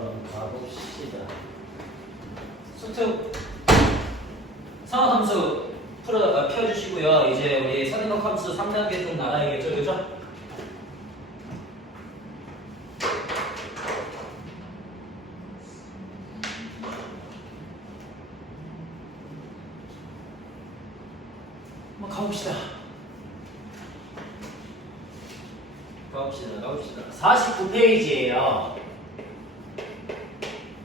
한번 가봅시다. 수특 상학함수 펴주시고요. 이제 우리 선행각함수 3단계 좀 나가야겠죠, 그죠? 한번 가봅시다. 가봅시다. 49페이지예요.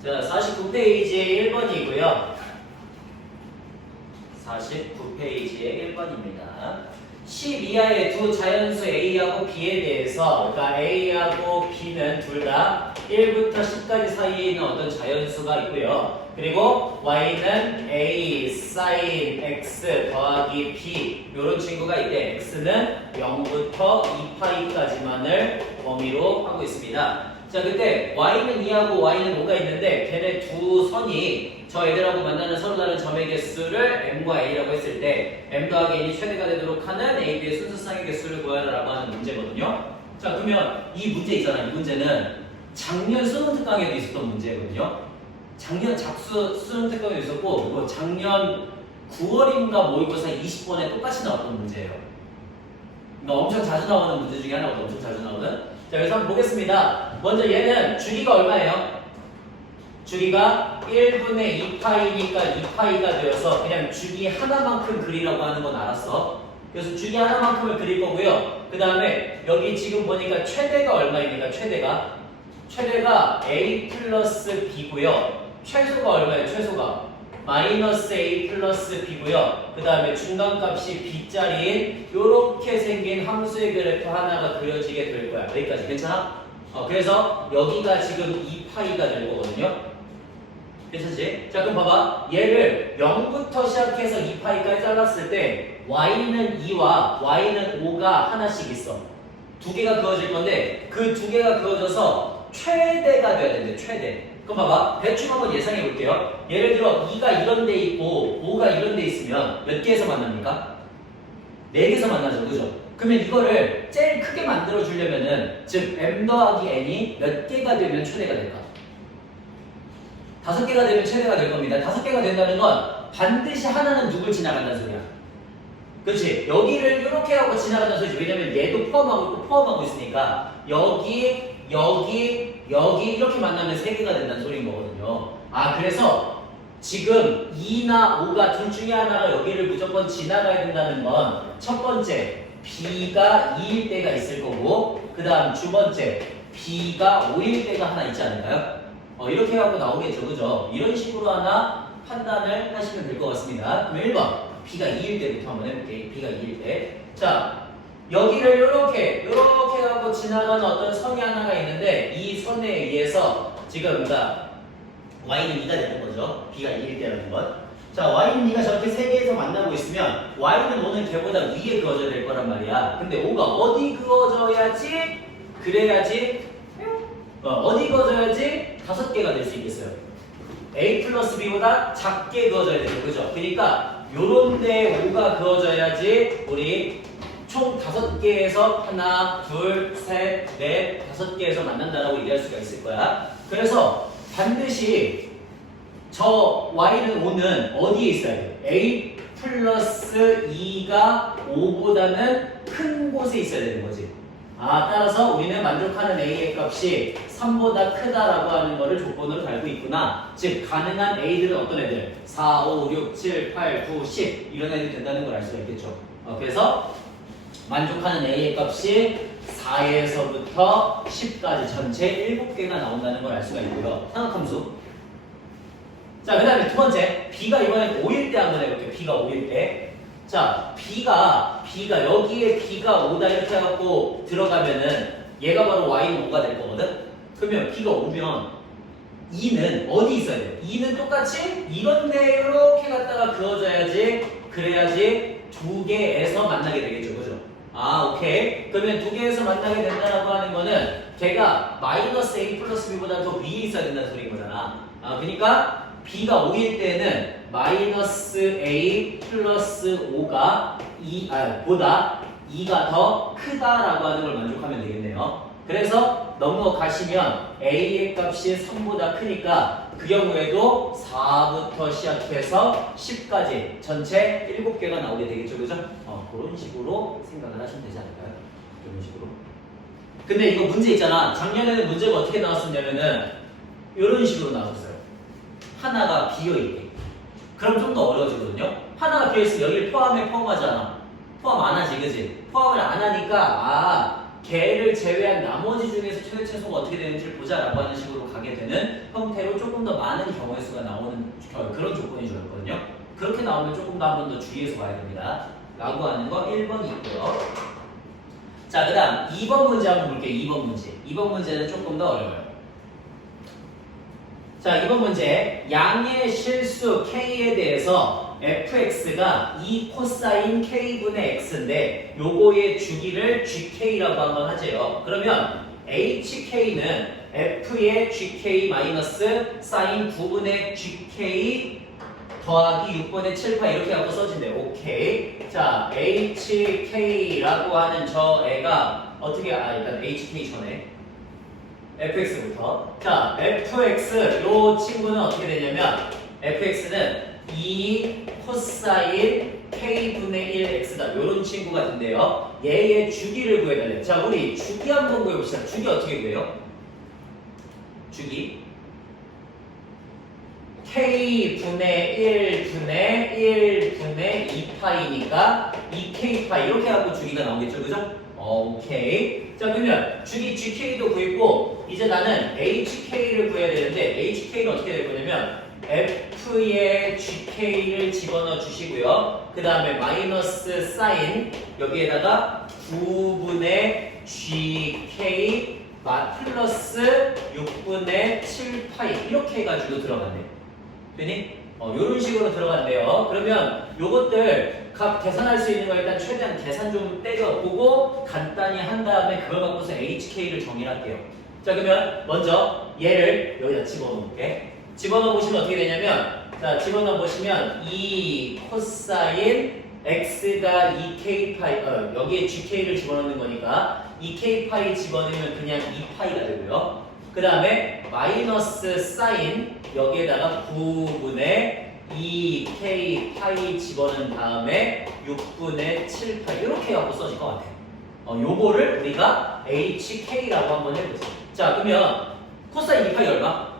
자, 49페이지에 1번이고요. 49페이지에 1번입니다. 10 이하의 두 자연수 A하고 B에 대해서, 그러니까 A하고 B는 둘 다 1부터 10까지 사이에 있는 어떤 자연수가 있고요. 그리고 Y는 A sin X 더하기 B 이런 친구가 있대. X는 0부터 2파이까지만을 범위로 하고 있습니다. 자, 그때 Y는 2하고 Y는 5가 있는데 걔네 두 선이 저 애들하고 만나는 서로 다른 점의 개수를 M과 A라고 했을 때 M 더하기 N이 최대가 되도록 하는 A, B의 순서상의 개수를 구하라라고 하는 문제거든요. 자, 그러면 이 문제 있잖아요. 이 문제는 작년 수능 특강에도 있었던 문제거든요. 작년 수능 특강에도 있었고 그리고 작년 9월인가 모의고사 20번에 똑같이 나왔던 문제예요. 그러니까 엄청 자주 나오는 문제 중에 하나거든요. 엄청 자주 나오는. 자, 그래서 한번 보겠습니다. 먼저 얘는 주기가 얼마예요? 주기가 1분의 2파이니까 2파이가 되어서 그냥 주기 하나만큼 그리라고 하는 건 알았어. 그래서 주기 하나만큼을 그릴 거고요. 그 다음에 여기 지금 보니까 최대가 얼마입니까? 최대가 A 플러스 B고요. 최소가 얼마예요? 최소가 마이너스 A 플러스 B고요. 그 다음에 중간값이 B짜리인 이렇게 생긴 함수의 그래프 하나가 그려지게 될 거야. 여기까지 괜찮아? 그래서 여기가 지금 2파이가 될 거거든요. 괜찮지? 자, 그럼 봐봐. 얘를 0부터 시작해서 2파이까지 잘랐을 때 y는 2와 y는 5가 하나씩 있어. 두 개가 그어질 건데 그 두 개가 그어져서 최대가 돼야 되는데 최대. 그럼 봐봐. 대충 한번 예상해 볼게요. 예를 들어 2가 이런 데 있고 5가 이런 데 있으면 몇 개에서 만납니까? 4개에서 만나죠. 그죠? 그러면 이거를 제일 크게 만들어 주려면은 즉 m 더하기 n이 몇 개가 되면 최대가 될까? 5개가 되면 최대가 될 겁니다. 5개가 된다는 건 반드시 하나는 누굴 지나간다는 소리야. 그렇지? 여기를 이렇게 하고 지나간다는 소리지. 왜냐면 얘도 포함하고 있고 포함하고 있으니까 여기 이렇게 만나면 3개가 된다는 소리인 거거든요. 그래서 지금 2나 5가 둘 중에 하나가 여기를 무조건 지나가야 된다는 건 첫 번째 B가 2일 때가 있을 거고 그 다음 두 번째 B가 5일 때가 하나 있지 않을까요? 이렇게 하고 나오겠죠. 그죠? 이런 식으로 하나 판단을 하시면 될 것 같습니다. 그럼 1번 B가 2일 때부터 한번 해볼게요. B가 2일 때. 자, 여기를 이렇게 하고 지나가는 어떤 선이 하나가 있는데 이 선에 의해서 지금 그러니까 Y는 2가 되는 거죠. B가 2일 때라는 건. 자, Y는 2가 저렇게 3개에서 만나고 있으면 Y는 5는 걔보다 위에 그어져야 될 거란 말이야. 근데 5가 어디 그어져야지 그래야지 어디 그어져야지 5개가 될 수 있겠어요. A 플러스 B보다 작게 그어져야 되죠. 그죠? 그러니까 요런데 5가 그어져야지 우리 총 5개에서 하나, 둘, 셋, 넷, 5개에서 만난다라고 얘기할 수가 있을 거야. 그래서 반드시 저 Y는 5는 어디에 있어야 돼? A 플러스 2가 5보다는 큰 곳에 있어야 되는 거지. 따라서 우리는 만족하는 A의 값이 3보다 크다라고 하는 거를 조건으로 달고 있구나. 즉 가능한 A들은 어떤 애들? 4, 5, 6, 7, 8, 9, 10 이런 애들이 된다는 걸 알 수가 있겠죠. 그래서 만족하는 A의 값이 4에서부터 10까지 전체 7개가 나온다는 걸 알 수가 있고요. 삼각함수. 자, 그 다음에 두 번째 B가 이번에 5일 때 한번 해볼게요. B가 5일 때. 자, B가 여기에 B가 5다 이렇게 해갖고 들어가면은 얘가 바로 Y는 5가 될 거거든? 그러면 B가 5면 2는 어디 있어야 돼? 2는 똑같이 이런데 이렇게 갖다가 그어져야지 그래야지 두 개에서 만나게 되겠죠. 그죠? 오케이. 그러면 두 개에서 만나게 된다라고 하는 거는 걔가 마이너스 A 플러스 B보다 더 위에 있어야 된다는 소리인 거잖아. 그러니까 B가 5일 때는 마이너스 A 플러스 5가 보다 2가 더 크다라고 하는 걸 만족하면 되겠네요. 그래서 넘어가시면 A의 값이 3보다 크니까 그 경우에도 4부터 시작해서 10까지 전체 7개가 나오게 되겠죠. 그죠? 그런 식으로 생각을 하시면 되지 않을까요? 이런 식으로. 근데 이거 문제 있잖아. 작년에는 문제가 어떻게 나왔었냐면은 이런 식으로 나왔어요. 하나가 비어있게. 그럼 좀 더 어려워지거든요. 하나가 비어있으면 여기를 포함하잖아. 포함 안 하지, 그지? 포함을 안 하니까 걔를 제외한 나머지 중에서 최대 최소가 어떻게 되는지를 보자라고 하는 식으로 가게 되는 형태로 조금 더 많은 경우의 수가 나오는 그런 조건이 주어졌거든요. 그렇게 나오면 조금 더 한 번 더 주의해서 봐야 됩니다. 라고 하는 거 1번이 있고요. 자, 그 다음 2번 문제 한번 볼게요. 2번 문제. 2번 문제는 조금 더 어려워요. 자, 이번 문제 양의 실수 K에 대해서 fx가 2 코사인 K분의 x인데 요거의 주기를 GK라고 한번 하재요. 그러면 HK는 F의 GK 마이너스 사인 9분의 GK 더하기 6분의 7파 이렇게 하고 써진대. 오케이. 자, HK라고 하는 저 애가 어떻게, 일단 HK 전에 fx부터. 자, fx 요 친구는 어떻게 되냐면 fx는 2 코사인 k분의 1x다. 요런 친구가 된대요. 얘의 주기를 구해달래. 자, 우리 주기 한번 구해봅시다. 주기 어떻게 구해요? 주기 k분의 1분의 1분의 2파이니까 2k파 이렇게 하고 주기가 나오겠죠. 그죠? 오케이. 자, 그러면 주기 GK도 구했고 이제 나는 HK를 구해야 되는데 HK는 어떻게 될 거냐면 F의 GK를 집어넣어 주시고요. 그 다음에 마이너스 사인 여기에다가 9분의 GK 플러스 6분의 7파이 이렇게 해가지고 들어간대. 되니? 요런 식으로 들어간대요. 그러면 요것들 각 계산할 수 있는 거 일단 최대한 계산 좀 때려보고 간단히 한 다음에 그걸 갖고서 HK를 정의를 할게요. 자, 그러면 먼저 얘를 여기다 집어넣을게. 집어넣어 보시면 어떻게 되냐면 자, 집어넣어 보시면 2 코사인 x가 2k파이 여기에 gk를 집어넣는 거니까 2k파이 집어넣으면 그냥 2파이가 되고요. 그 다음에 마이너스 사인 여기에다가 9분의 2k 파이 집어넣은 다음에 6분의 7파이 이렇게 하고 써질 것 같아요. 요거를 우리가 HK라고 한번 해보세요. 자, 그러면 코사인 2파이 얼마?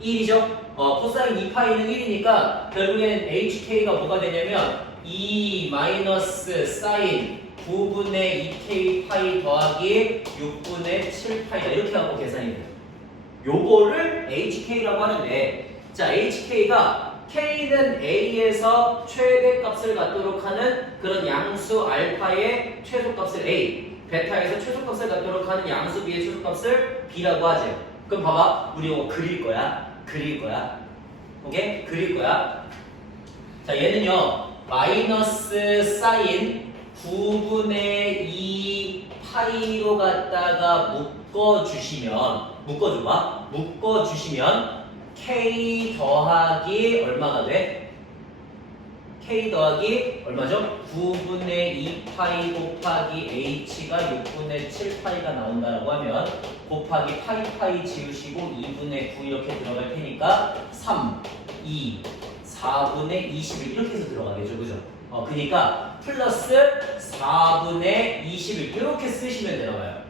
1이죠? 코사인 2파이는 1이니까 결국엔 HK가 뭐가 되냐면 2 마이너스 사인 9분의 2k 파이 더하기 6분의 7파이다 이렇게 하고 계산이 돼요. 요거를 HK라고 하는데 자, HK가 K는 A에서 최대값을 갖도록 하는 그런 양수 알파의 최소값을 A 베타에서 최소값을 갖도록 하는 양수 B의 최소값을 B라고 하죠. 그럼 봐봐, 우리 이거 그릴 거야. 오케이? 그릴 거야. 자, 얘는요 마이너스 사인 9분의 2 파이로 갖다가 묶어주시면 K 더하기 얼마가 돼? K 더하기 얼마죠? 9분의 2파이 곱하기 H가 6분의 7파이가 나온다라고 하면 곱하기 파이 지우시고 2분의 9 이렇게 들어갈 테니까 3, 2, 4분의 21 이렇게 해서 들어가겠죠. 그죠? 그러니까 플러스 4분의 21 이렇게 쓰시면 되나봐요.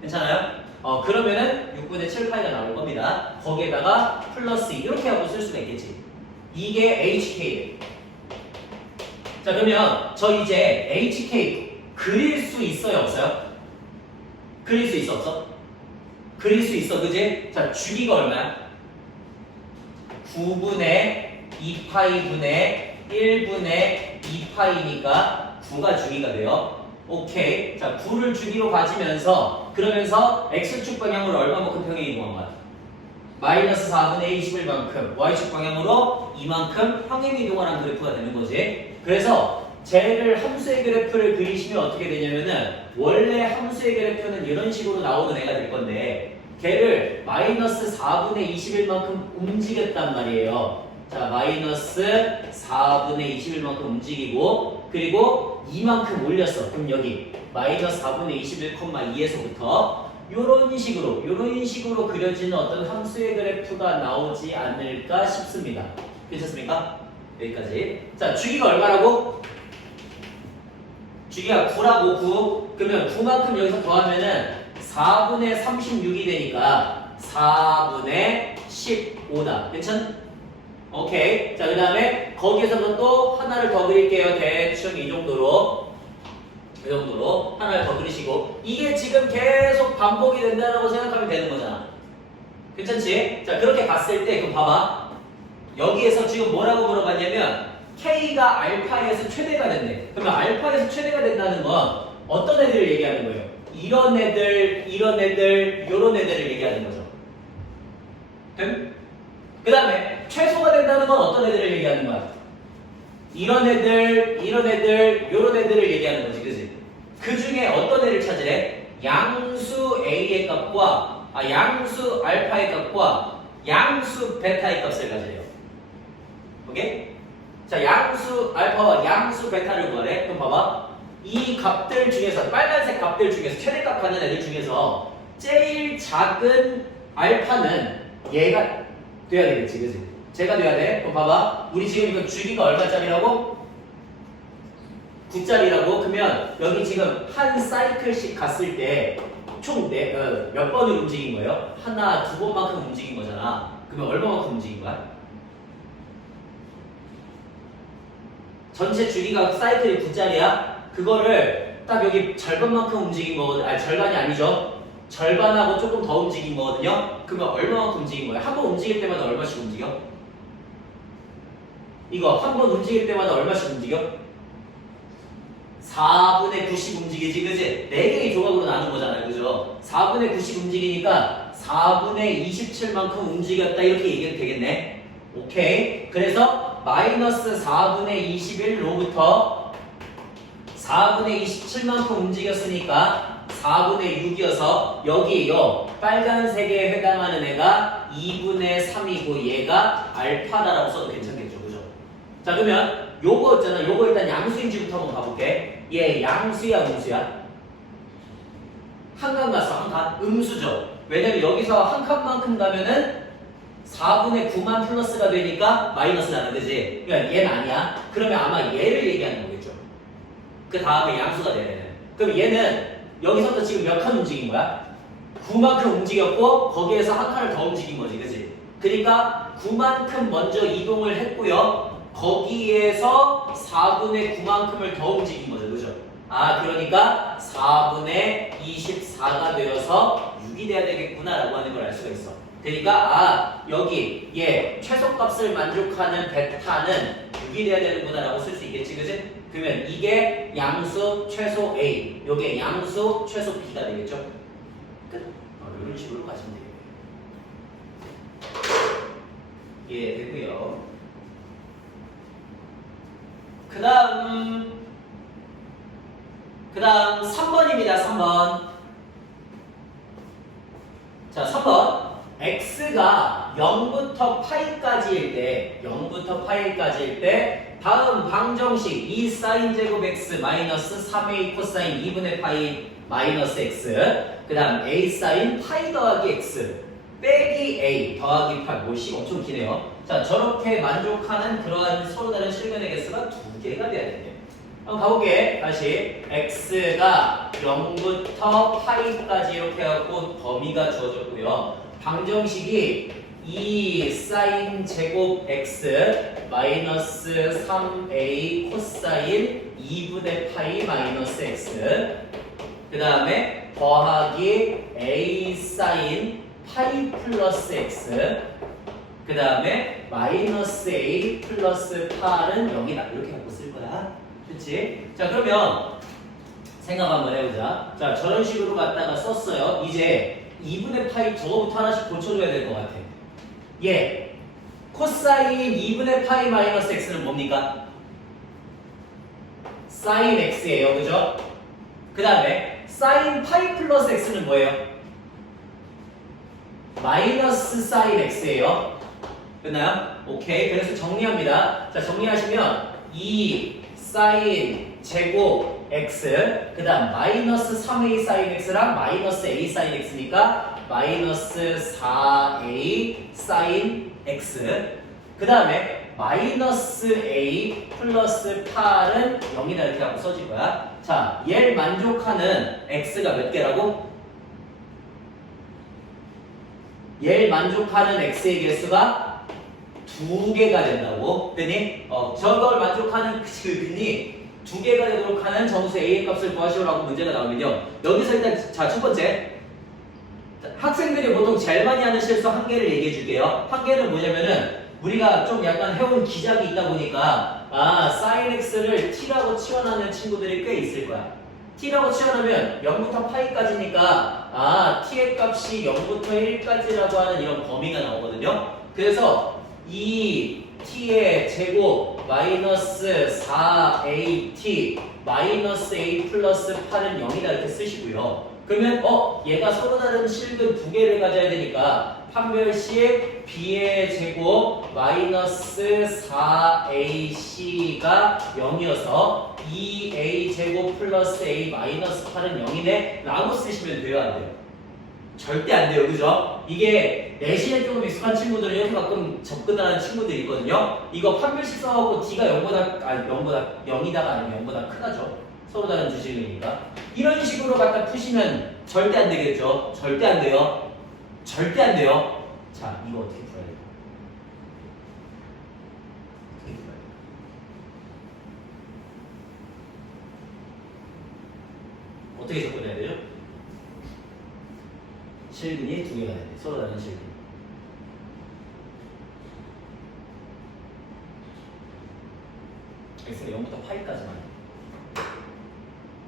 괜찮아요? 그러면은 6분의 7파이가 나올 겁니다. 거기에다가 플러스 이렇게 하고 쓸 수가 있겠지. 이게 HK예요. 자, 그러면 저 이제 HK 그릴 수 있어요, 없어요? 그릴 수 있어, 없어? 그릴 수 있어, 그지? 자, 주기가 얼마야? 9분의 2파이분의 1분의 2파이니까 9가 주기가 돼요. 오케이. 자, 9를 주기로 가지면서 그러면서 X축 방향으로 얼마만큼 평행 이동한 것 같아? 마이너스 4분의 21만큼 Y축 방향으로 이만큼 평행 이동하는 그래프가 되는 거지. 그래서 쟤를 함수의 그래프를 그리시면 어떻게 되냐면은 원래 함수의 그래프는 이런 식으로 나오는 애가 될 건데 걔를 마이너스 4분의 21만큼 움직였단 말이에요. 자, 마이너스 4분의 21만큼 움직이고 그리고 이만큼 올렸어. 그럼 여기 마이너스 4분의 21,2에서부터 요런 식으로 그려지는 어떤 함수의 그래프가 나오지 않을까 싶습니다. 괜찮습니까? 여기까지. 자, 주기가 얼마라고? 주기가 9라고 9. 그러면 9만큼 여기서 더하면은 4분의 36이 되니까 4분의 15다. 괜찮? 오케이. 자, 그 다음에 거기에서는 또 하나를 더 그릴게요. 대충 이 정도로. 이 정도로 하나를 더 그리시고 이게 지금 계속 반복이 된다고 생각하면 되는 거잖아. 괜찮지? 자, 그렇게 봤을 때 그럼 봐봐. 여기에서 지금 뭐라고 물어봤냐면 K가 알파에서 최대가 된대. 그러면 알파에서 최대가 된다는 건 어떤 애들을 얘기하는 거예요? 이런 애들, 이런 애들, 요런 애들을 얘기하는 거죠. 그 다음에 최소가 된다는 건 어떤 애들을 얘기하는 거야? 이런 애들, 이런 애들, 요런 애들을 얘기하는 거지, 그지? 그 중에 어떤 애를 찾으래? 양수 A의 값과, 양수 알파의 값과 양수 베타의 값을 가지래요. 오케이? 자, 양수 알파와 양수 베타를 구하래. 그럼 봐봐. 이 값들 중에서, 빨간색 값들 중에서, 최대값 갖는 애들 중에서 제일 작은 알파는 얘가 돼야 되겠지, 그지? 제가 돼야 돼. 그럼 봐봐. 우리 지금 이거 주기가 얼마짜리라고? 9짜리라고? 그러면 여기 지금 한 사이클씩 갔을 때 총 몇 번을 움직인 거예요? 하나, 두 번만큼 움직인 거잖아. 그러면 얼마만큼 움직인 거야? 전체 주기가 사이클이 9짜리야? 그거를 딱 여기 절반만큼 움직인 거거든. 아니, 절반이 아니죠. 절반하고 조금 더 움직인 거거든요. 그러면 얼마만큼 움직인 거야? 한 번 움직일 때마다 얼마씩 움직여? 이거 한 번 움직일 때마다 얼마씩 움직여? 4분의 90 움직이지, 그지? 4개의 조각으로 나눈 거잖아요, 그죠? 4분의 90 움직이니까 4분의 27만큼 움직였다, 이렇게 얘기해도 되겠네. 오케이. 그래서 마이너스 4분의 21로부터 4분의 27만큼 움직였으니까 4분의 6이어서 여기 요 빨간색에 해당하는 애가 2분의 3이고 얘가 알파다라고 써도 괜찮겠죠, 그죠? 자, 그러면 요거 있잖아. 요거 일단 양수인지부터 한번 가볼게. 얘 양수야, 음수야? 한 칸 갔어, 한 칸. 음수죠. 왜냐면 여기서 한 칸만큼 가면은 4분의 9만 플러스가 되니까 마이너스 나는 거지. 그러니까 얘는 아니야. 그러면 아마 얘를 얘기하는 거겠죠. 그 다음에 양수가 돼야 되는. 그럼 얘는 여기서부터 지금 몇 칸 움직인 거야? 9만큼 움직였고 거기에서 한 칸을 더 움직인 거지, 그치? 그러니까 9만큼 먼저 이동을 했고요. 거기에서 4분의 9만큼을 더 움직인 거죠, 그죠? 그러니까 4분의 24가 되어서 6이 돼야 되겠구나라고 하는 걸 알 수가 있어. 그러니까 여기 얘 최소값을 만족하는 베타는 6이 돼야 되는구나라고 쓸 수 있겠지, 그지? 그러면 이게 양수 최소 A, 요게 양수 최소 B가 되겠죠? 끝. 이런 식으로 가시면 되겠네요. 예, 됐고요. 그 다음 3번입니다. 3번. 자, 3번. x가 0부터 파이까지일 때 다음 방정식 2 사인 제곱 x 마이너스 3a 코사인 2분의 파이 마이너스 x 그 다음 a 사인 파이 더하기 x 빼기 a 더하기 8 뭐시 엄청 기네요. 자, 저렇게 만족하는 그러한 서로 다른 실근의 개수가 2개가 돼야 된대요. 한번 가볼게. 다시 x가 0부터 파이까지 이렇게 해갖고 범위가 주어졌고요. 방정식이 2 사인 제곱 x 마이너스 3a 코사인 2분의 파이 마이너스 x 그 다음에 더하기 a 사인 파이 플러스 x 그 다음에 마이너스 a 플러스 8은 0이다. 이렇게 갖고 쓸 거야. 그치? 자, 그러면 생각 한번 해보자. 자, 저런 식으로 갖다가 썼어요. 이제 2분의 파이 저거부터 하나씩 고쳐줘야 될 것 같아. 얘 코사인 2분의 파이 마이너스 x는 뭡니까? 사인 x예요. 그죠? 그 다음에 사인 파이 플러스 x는 뭐예요? 마이너스 사인 x예요. 끝나요? 오케이. 그래서 정리합니다. 자, 정리하시면 2 사인 제곱 x 그 다음 마이너스 3a sin x랑 마이너스 a sin x니까 마이너스 4a sin x 그 다음에 마이너스 a 플러스 8은 0이다 이렇게 하고 써질 거야. 자, 얘를 만족하는 x가 몇 개라고? 얘를 만족하는 x의 개수가 2개가 된다고. 그니 저걸 만족하는 그 근이 2개가 되도록 하는 정수 a의 값을 구하시오라고 문제가 나오면요. 여기서 일단 자, 첫 번째 학생들이 보통 제일 많이 하는 실수 한 개를 얘기해 줄게요. 한 개는 뭐냐면은 우리가 좀 약간 해온 기작이 있다 보니까 sin x를 t라고 치환하는 친구들이 꽤 있을 거야. t라고 치환하면 0부터 파이까지니까 t의 값이 0부터 1까지라고 하는 이런 범위가 나오거든요. 그래서 이 t의 제곱 마이너스 4at 마이너스 a 플러스 8은 0이다 이렇게 쓰시고요. 그러면 얘가 서로 다른 실근 2개를 가져야 되니까 판별식 b의 제곱 마이너스 4ac가 0이어서 2a 제곱 플러스 a 마이너스 8은 0이네 라고 쓰시면 돼요. 안 돼요? 절대 안 돼요. 그죠? 이게 내신에 조금 익숙한 친구들은 이렇게 가끔 접근하는 친구들이 있거든요. 이거 판별식 써갖고 d가 0이다가 아니면 0보다 크다죠. 서로 다른 주식이니까. 이런 식으로 갖다 푸시면 절대 안 되겠죠. 절대 안 돼요. 절대 안 돼요. 자, 이거 어떻게 풀어야 될까? 어떻게 풀어야 될까? 어떻게 접근해야 되죠? 실근이 2개가 돼야 돼. 서로 다른 실근. x가 0부터 파이까지만.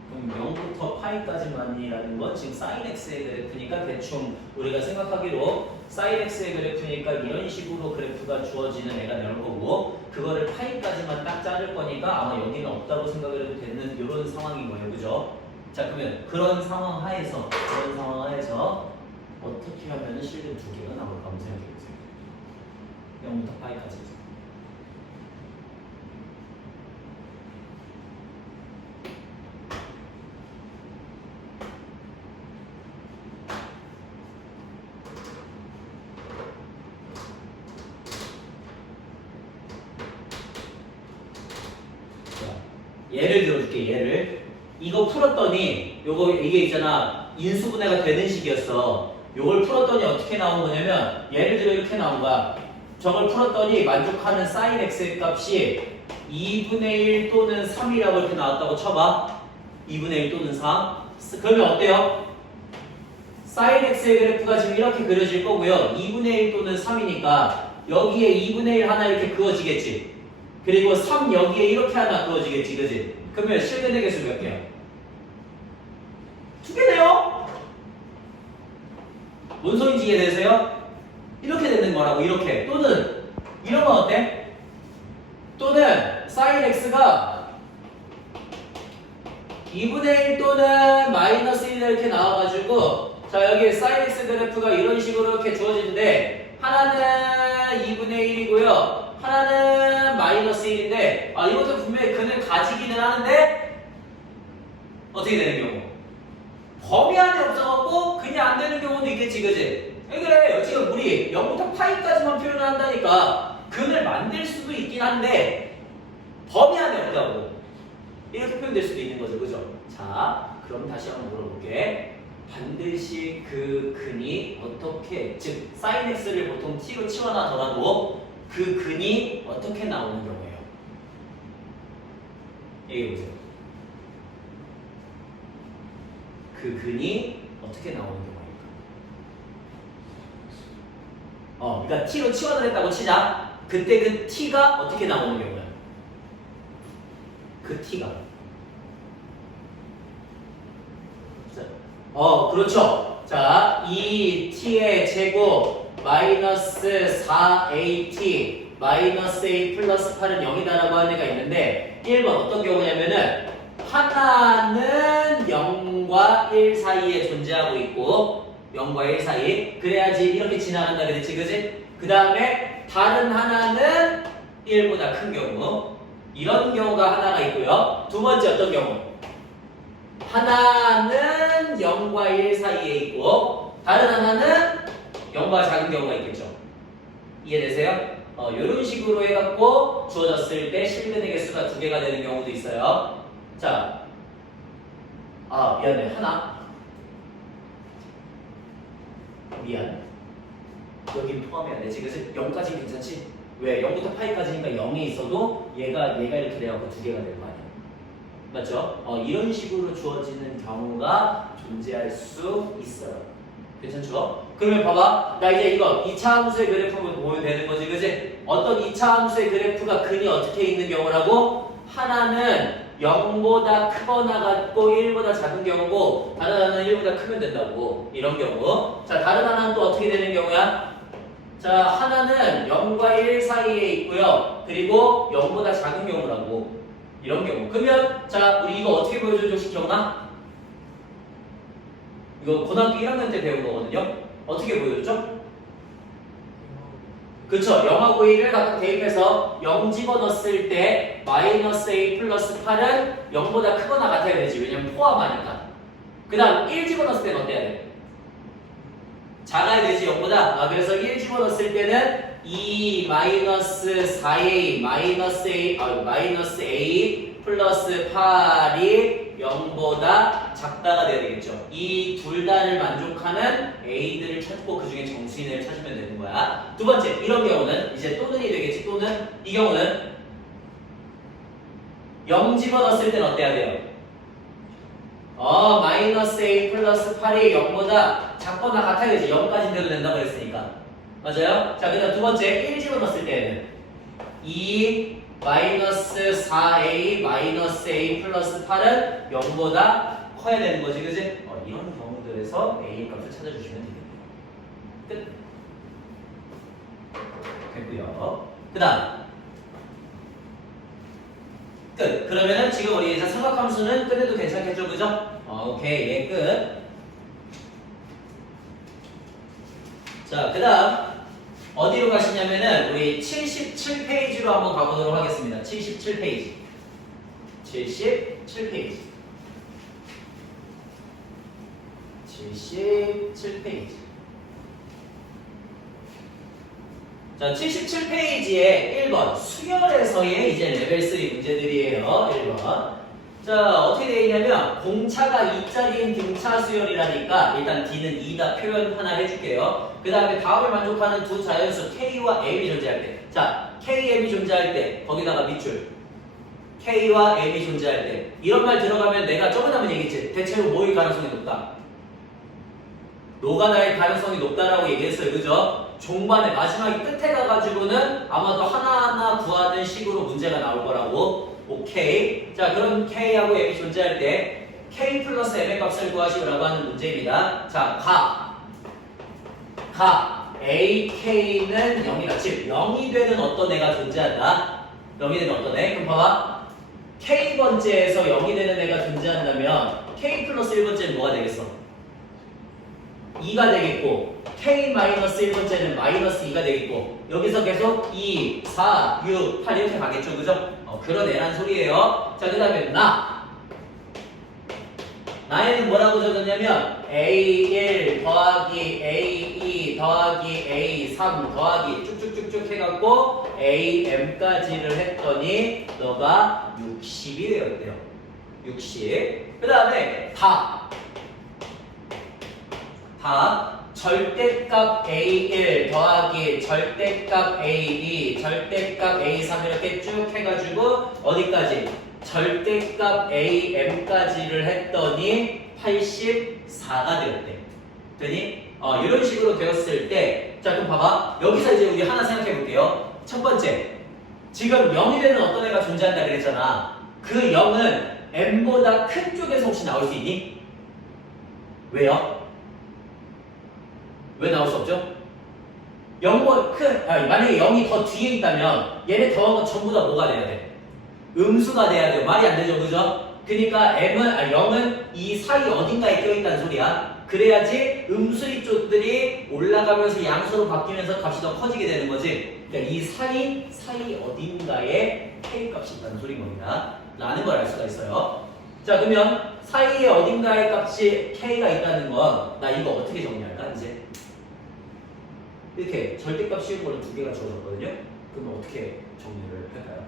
그럼 0부터 파이까지만이라는 건 지금 sin x의 그래프니까 대충 우리가 생각하기로 sin x의 그래프니까 이런 식으로 그래프가 주어지는 애가 나올 거고 그거를 파이까지만 딱 자를 거니까 아마 여기는 없다고 생각을 해도 되는 이런 상황인 거예요. 그죠? 자, 그러면 그런 상황 하에서 어떻게 하면 실근 2개가 나올까 한번 생각해 보세요. 0부터 파이까지. 예를 들어줄게. 예를 이거 풀었더니 이게 있잖아 인수분해가 되는 식이었어. 요걸 풀었더니 어떻게 나온 거냐면 예를 들어 이렇게 나온 거야. 저걸 풀었더니 만족하는 sin x의 값이 2분의 1 또는 3이라고 이렇게 나왔다고 쳐봐. 2분의 1 또는 3. 그러면 어때요? sin x의 그래프가 지금 이렇게 그려질 거고요. 2분의 1 또는 3이니까 여기에 2분의 1 하나 이렇게 그어지겠지. 그리고 3 여기에 이렇게 하나 그어지겠지, 그지? 그러면 실근의 개수 몇 개야? 2개네요? 뭔 소리인지 이해되세요? 이렇게 되는 거라고, 이렇게. 또는, 이런 건 어때? 또는, sin x가 2분의 1 또는 마이너스 1 이렇게 나와가지고, 자, 여기 sin x 그래프가 이런 식으로 이렇게 주어지는데, 하나는 2분의 1이고요. 하나는 마이너스 1인데 이것도 분명히 근을 가지기는 하는데 어떻게 되는 경우? 범위 안에 없어갖고 그냥 안 되는 경우도 있겠지, 그지? 그래, 지금 우리 0부터 파이까지만 표현을 한다니까 근을 만들 수도 있긴 한데 범위 안에 없다고 이렇게 표현될 수도 있는 거죠, 그죠? 자, 그럼 다시 한번 물어볼게. 반드시 그 근이 어떻게, 즉 sin x를 보통 t로 치환하더라도 그 근이 어떻게 나오는 경우예요? 얘기해보세요. 그 근이 어떻게 나오는 경우일까? 그러니까 t로 치환을 했다고 치자. 그때 그 t가 어떻게 나오는 경우야? 그 t가. 그렇죠. 자, 이 t의 제곱 마이너스 4at 마이너스 a 플러스 8은 0이다라고 하는 애가 있는데 1번 어떤 경우냐면은 하나는 0과 1 사이에 존재하고 있고 0과 1 사이 그래야지 이렇게 지나간다 그랬지, 그지? 그 다음에 다른 하나는 1보다 큰 경우 이런 경우가 하나가 있고요. 두 번째 어떤 경우? 하나는 0과 1 사이에 있고 다른 하나는 0과 작은 경우가 있겠죠. 이해되세요? 이런 식으로 해갖고 주어졌을 때 실근의 개수가 2개가 되는 경우도 있어요. 자, 미안해. 하나. 미안. 여긴 포함이 안 되지. 그래서 0까지 괜찮지? 왜? 0부터 파이까지니까 0이 있어도 얘가 이렇게 돼갖고 2개가 될 거 아니야. 맞죠? 이런 식으로 주어지는 경우가 존재할 수 있어요. 괜찮죠? 그러면 봐봐. 나 이제 이거 2차 함수의 그래프를 보면 되는 거지. 그치? 어떤 2차 함수의 그래프가 근이 어떻게 있는 경우라고? 하나는 0보다 크거나 같고 1보다 작은 경우고 다른 하나는 1보다 크면 된다고. 이런 경우. 자, 다른 하나는 또 어떻게 되는 경우야? 자, 하나는 0과 1 사이에 있고요. 그리고 0보다 작은 경우라고. 이런 경우. 그러면 자, 우리 이거 어떻게 보여줘? 혹시 기억나? 이거 고등학교 1학년 때 배운 거거든요. 어떻게 보여줬죠? 그쵸. 0하고 1을 각각 대입해서 0 집어넣었을 때 마이너스 a 플러스 8은 0보다 크거나 같아야 되지. 왜냐면 포함하니까. 그 다음 1 집어넣었을 때는 어때야 돼? 작아야 되지 0보다. 그래서 1 집어넣었을 때는 2 마이너스 4a 마이너스 a 플러스 8이 0보다 작다가 돼야 되겠죠. 이 둘 다를 만족하는 a들을 찾고 그 중에 정수인을 찾으면 되는 거야. 두 번째, 이런 경우는 이제 또는이 되겠지. 또는 이 경우는 0 집어넣었을 때는 어때야 돼요? 마이너스 a 플러스 8이 0보다 작거나 같아야 되지. 0까지 돼도 된다고 했으니까. 맞아요? 자, 그 다음 두 번째, 1 집어넣었을 때는 2 마이너스 4a 마이너스 a 플러스 8은 0보다 커야 되는 거지. 그지? 이런 경우들에서 a 값을 찾아주시면 되겠네요. 끝. 됐고요. 그 다음 끝. 그러면은 지금 우리 이제 삼각함수는 끝내도 괜찮겠죠? 그죠? 오케이. 예, 끝. 자, 그 다음 어디로 가시냐면은 우리 77페이지로 한번 가보도록 하겠습니다. 77페이지. 77페이지. 77페이지. 자, 77페이지에 1번 수열에서의 이제 레벨 3 문제들이에요. 1번. 자, 어떻게 되어 있냐면 공차가 2짜리인 등차 수열이라니까 일단 D는 2다 표현 하나 해줄게요. 그 다음에 다음을 만족하는 두 자연수 K와 M이 존재할 때, 자, K, M이 존재할 때 거기다가 밑줄 K와 M이 존재할 때 이런 말 들어가면 내가 저번에 한번 얘기했지. 대체로 뭐일 가능성이 높다? 노가다일 가능성이 높다라고 얘기했어요. 그죠? 종반의 마지막 끝에 가가지고는 아마도 하나하나 구하는 식으로 문제가 나올 거라고. 오케이. 자, 그럼 K하고 M이 존재할 때 K 플러스 M의 값을 구하시오라고 하는 문제입니다. 자, AK는 0이다. 즉 0이 되는 어떤 애가 존재한다. 0이 되는 어떤 애? 그럼 봐봐. K번째에서 0이 되는 애가 존재한다면 K 플러스 1번째는 뭐가 되겠어? 2가 되겠고 K 마이너스 1번째는 마이너스 2가 되겠고 여기서 계속 2, 4, 6, 8 이렇게 가겠죠. 그죠? 그런 애란 소리예요. 자, 그 다음에 나에는 뭐라고 적었냐면 A1 더하기 A2 더하기 A3 더하기 쭉쭉쭉쭉 해갖고 AM까지를 했더니 너가 60이 되었대요. 60. 그 다음에 다 절대값 A1 더하기 절대값 A2 절대값 A3 이렇게 쭉 해가지고 어디까지? 절대값 AM까지를 했더니 84가 되었대. 되니? 이런 식으로 되었을 때, 자, 그럼 봐봐. 여기서 이제 우리 하나 생각해 볼게요. 첫 번째, 지금 0이 되는 어떤 애가 존재한다 그랬잖아. 그 0은 M보다 큰 쪽에서 혹시 나올 수 있니? 왜요? 왜 나올 수 없죠? 0보다 만약에 0이 더 뒤에 있다면 얘네 더한 건 전부 다 뭐가 돼야 돼? 음수가 돼야 돼요. 말이 안 되죠. 그죠? 그러니까 0은 이 사이 어딘가에 껴있다는 소리야. 그래야지 음수의 쪽들이 올라가면서 양수로 바뀌면서 값이 더 커지게 되는 거지. 그러니까 이 사이 어딘가에 K 값이 있다는 소리인 겁니다. 라는 걸 알 수가 있어요. 자, 그러면 사이에 어딘가의 값이 k가 있다는 건 나 이거 어떻게 정리할까 이제? 이렇게 절대값 씌운 거는 두 개가 주어졌거든요. 그러면 어떻게 정리를 할까요?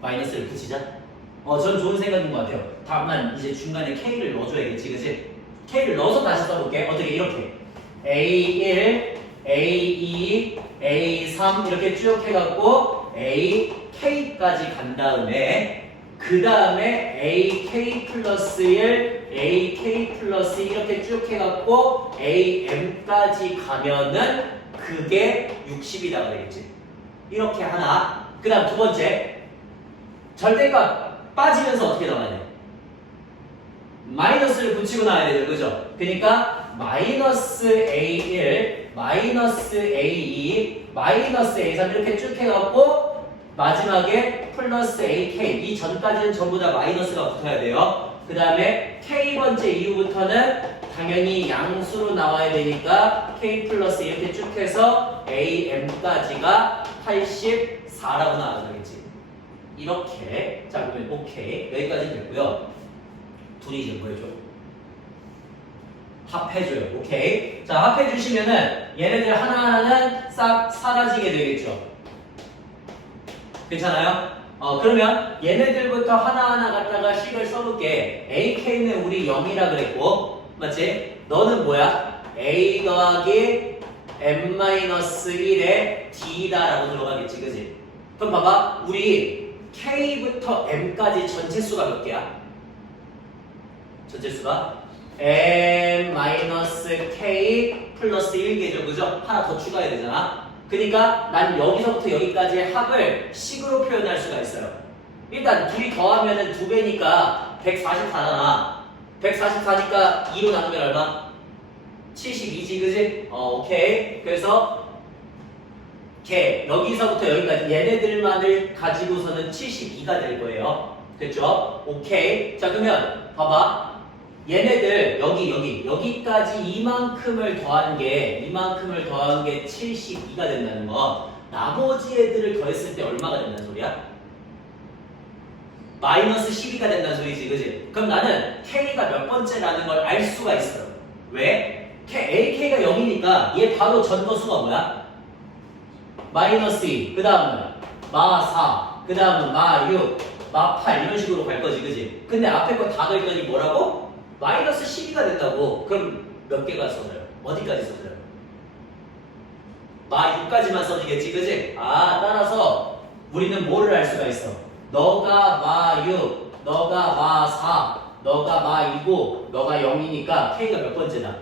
마이너스를 붙이자? 전 좋은 생각인 것 같아요. 다만 이제 중간에 k를 넣어줘야겠지, 그치? k를 넣어서 다시 써볼게. 어떻게 이렇게 A1, A2, A3 이렇게 쭉 해갖고 A, K까지 간 다음에 그 다음에 AK 플러스 1, AK 플러스 2 이렇게 쭉 해갖고 AM까지 가면은 그게 60이다 그랬지. 이렇게 하나. 그 다음 두 번째 절대값 빠지면서 어떻게 나와야 돼? 마이너스를 붙이고 나와야 되죠, 그죠? 그러니까 마이너스 A1, 마이너스 A2, 마이너스 A3 이렇게 쭉 해갖고 마지막에 플러스 AK 이 전까지는 전부 다 마이너스가 붙어야 돼요. 그 다음에 K번째 이후부터는 당연히 양수로 나와야 되니까 K 플러스 이렇게 쭉 해서 AM까지가 84라고 나와야 되겠지. 이렇게. 자, 그러면 오케이. 여기까지는 됐고요. 둘이 이제 뭐 해줘? 합해줘요. 오케이. 자, 합해주시면은 얘네들 하나하나는 싹 사라지게 되겠죠. 괜찮아요? 그러면 얘네들부터 하나하나 갖다가 식을 써볼게. AK는 우리 0이라 그랬고, 맞지? 너는 뭐야? A 더하기 M-1의 D다라고 들어가겠지, 그지? 그럼 봐봐. 우리 K부터 M까지 전체 수가 몇 개야? 전체 수가? M-K 플러스 1개죠, 그죠? 하나 더 추가해야 되잖아. 그러니까 난 여기서부터 여기까지의 합을 식으로 표현할 수가 있어요. 일단 둘이 더하면은 2배니까 144잖아. 144니까 2로 나누면 얼마? 72지, 그지? 오케이. 그래서 여기서부터 여기까지 얘네들만을 가지고서는 72가 될 거예요. 됐죠? 오케이. 자, 그러면 봐봐. 얘네들 여기까지 이만큼을 더한 게 72가 된다는 거. 나머지 애들을 더했을 때 얼마가 된다는 소리야? 마이너스 12가 된다는 소리지, 그지? 그럼 나는 K가 몇 번째라는 걸 알 수가 있어요. 왜? AK가 0이니까 얘 바로 전거수가 뭐야? 마이너스 2, 그 다음은 마 4, 그 다음은 마 6, 마 8 이런 식으로 갈 거지, 그지? 근데 앞에 거 다 더했더니 뭐라고? 마이너스 12가 된다고. 그럼 몇 개가 써져요? 어디까지 써져요? 마 6까지만 써지겠지, 그지? 따라서 우리는 뭐를 알 수가 있어? 너가 마 6, 너가 마 4, 너가 마 2고 너가 0이니까 K가 몇 번째다?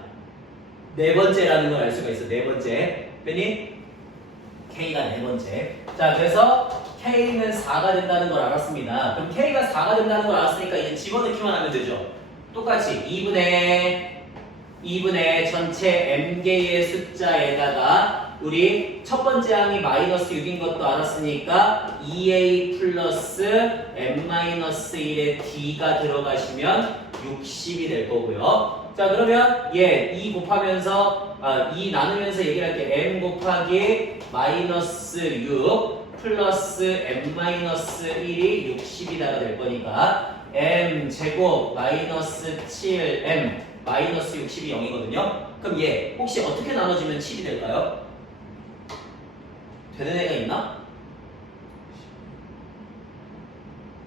네 번째라는 걸 알 수가 있어. 네 번째. 그니 K가 네 번째. 자, 그래서 K는 4가 된다는 걸 알았습니다. 그럼 K가 4가 된다는 걸 알았으니까 이제 집어넣기만 하면 되죠. 똑같이 2분의 전체 m개의 숫자에다가 우리 첫 번째 항이 마이너스 6인 것도 알았으니까 2a 플러스 m-1의 d가 들어가시면 60이 될 거고요. 자, 그러면 2 곱하면서 2 나누면서 얘기를 할게. m 곱하기 마이너스 6 플러스 m-1이 60이다가 될 거니까 m 제곱 마이너스 7m 마이너스 60이 0이거든요. 그럼 얘 혹시 어떻게 나눠지면 7이 될까요? 되는 애가 있나?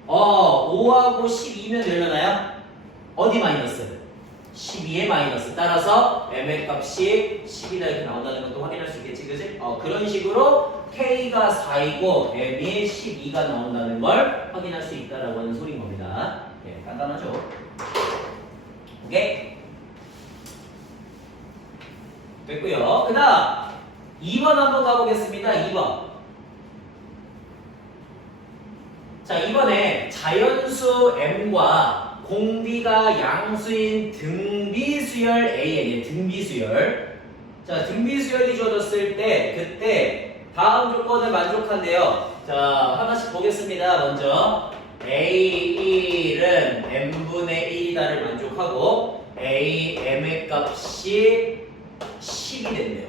5하고 12면 되려나요? 어디 마이너스? 12의 마이너스. 따라서 m의 값이 10이다 이렇게 나온다는 것도 확인할 수 있겠지, 그지? 그런 식으로 k가 4이고 m이 12가 나온다는 걸 확인할 수 있다라고 하는 소리인 겁니다. 예, 간단하죠? 오케이? 됐고요. 그 다음 2번 한번 가보겠습니다. 2번. 자, 이번에 자연수 m과 공비가 양수인 등비수열 AN이에요. 등비수열. 자, 등비수열이 주어졌을 때 그때 다음 조건을 만족한대요. 자, 하나씩 보겠습니다. 먼저 A1은 m분의 1이다를 만족하고 AM의 값이 10이 된대요.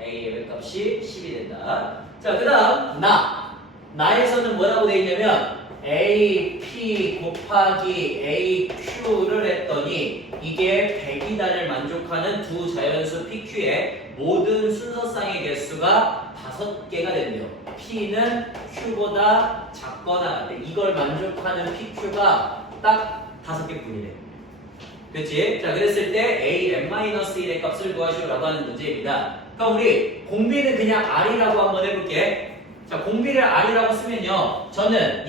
AM의 값이 10이 된다. 자, 그 다음 나에서는 뭐라고 돼 있냐면 AP 곱하기 AQ를 했더니 이게 100이다를 만족하는 두 자연수 PQ의 모든 순서쌍의 개수가 5개가 된대요. P는 Q보다 작거나 같대. 이걸 만족하는 PQ가 딱 5개뿐이래. 그치? 자, 그랬을 때 A n-1의 값을 구하시오라고 하는 문제입니다. 그럼 우리 공비는 그냥 R이라고 한번 해볼게. 자, 공비를 R이라고 쓰면요. 저는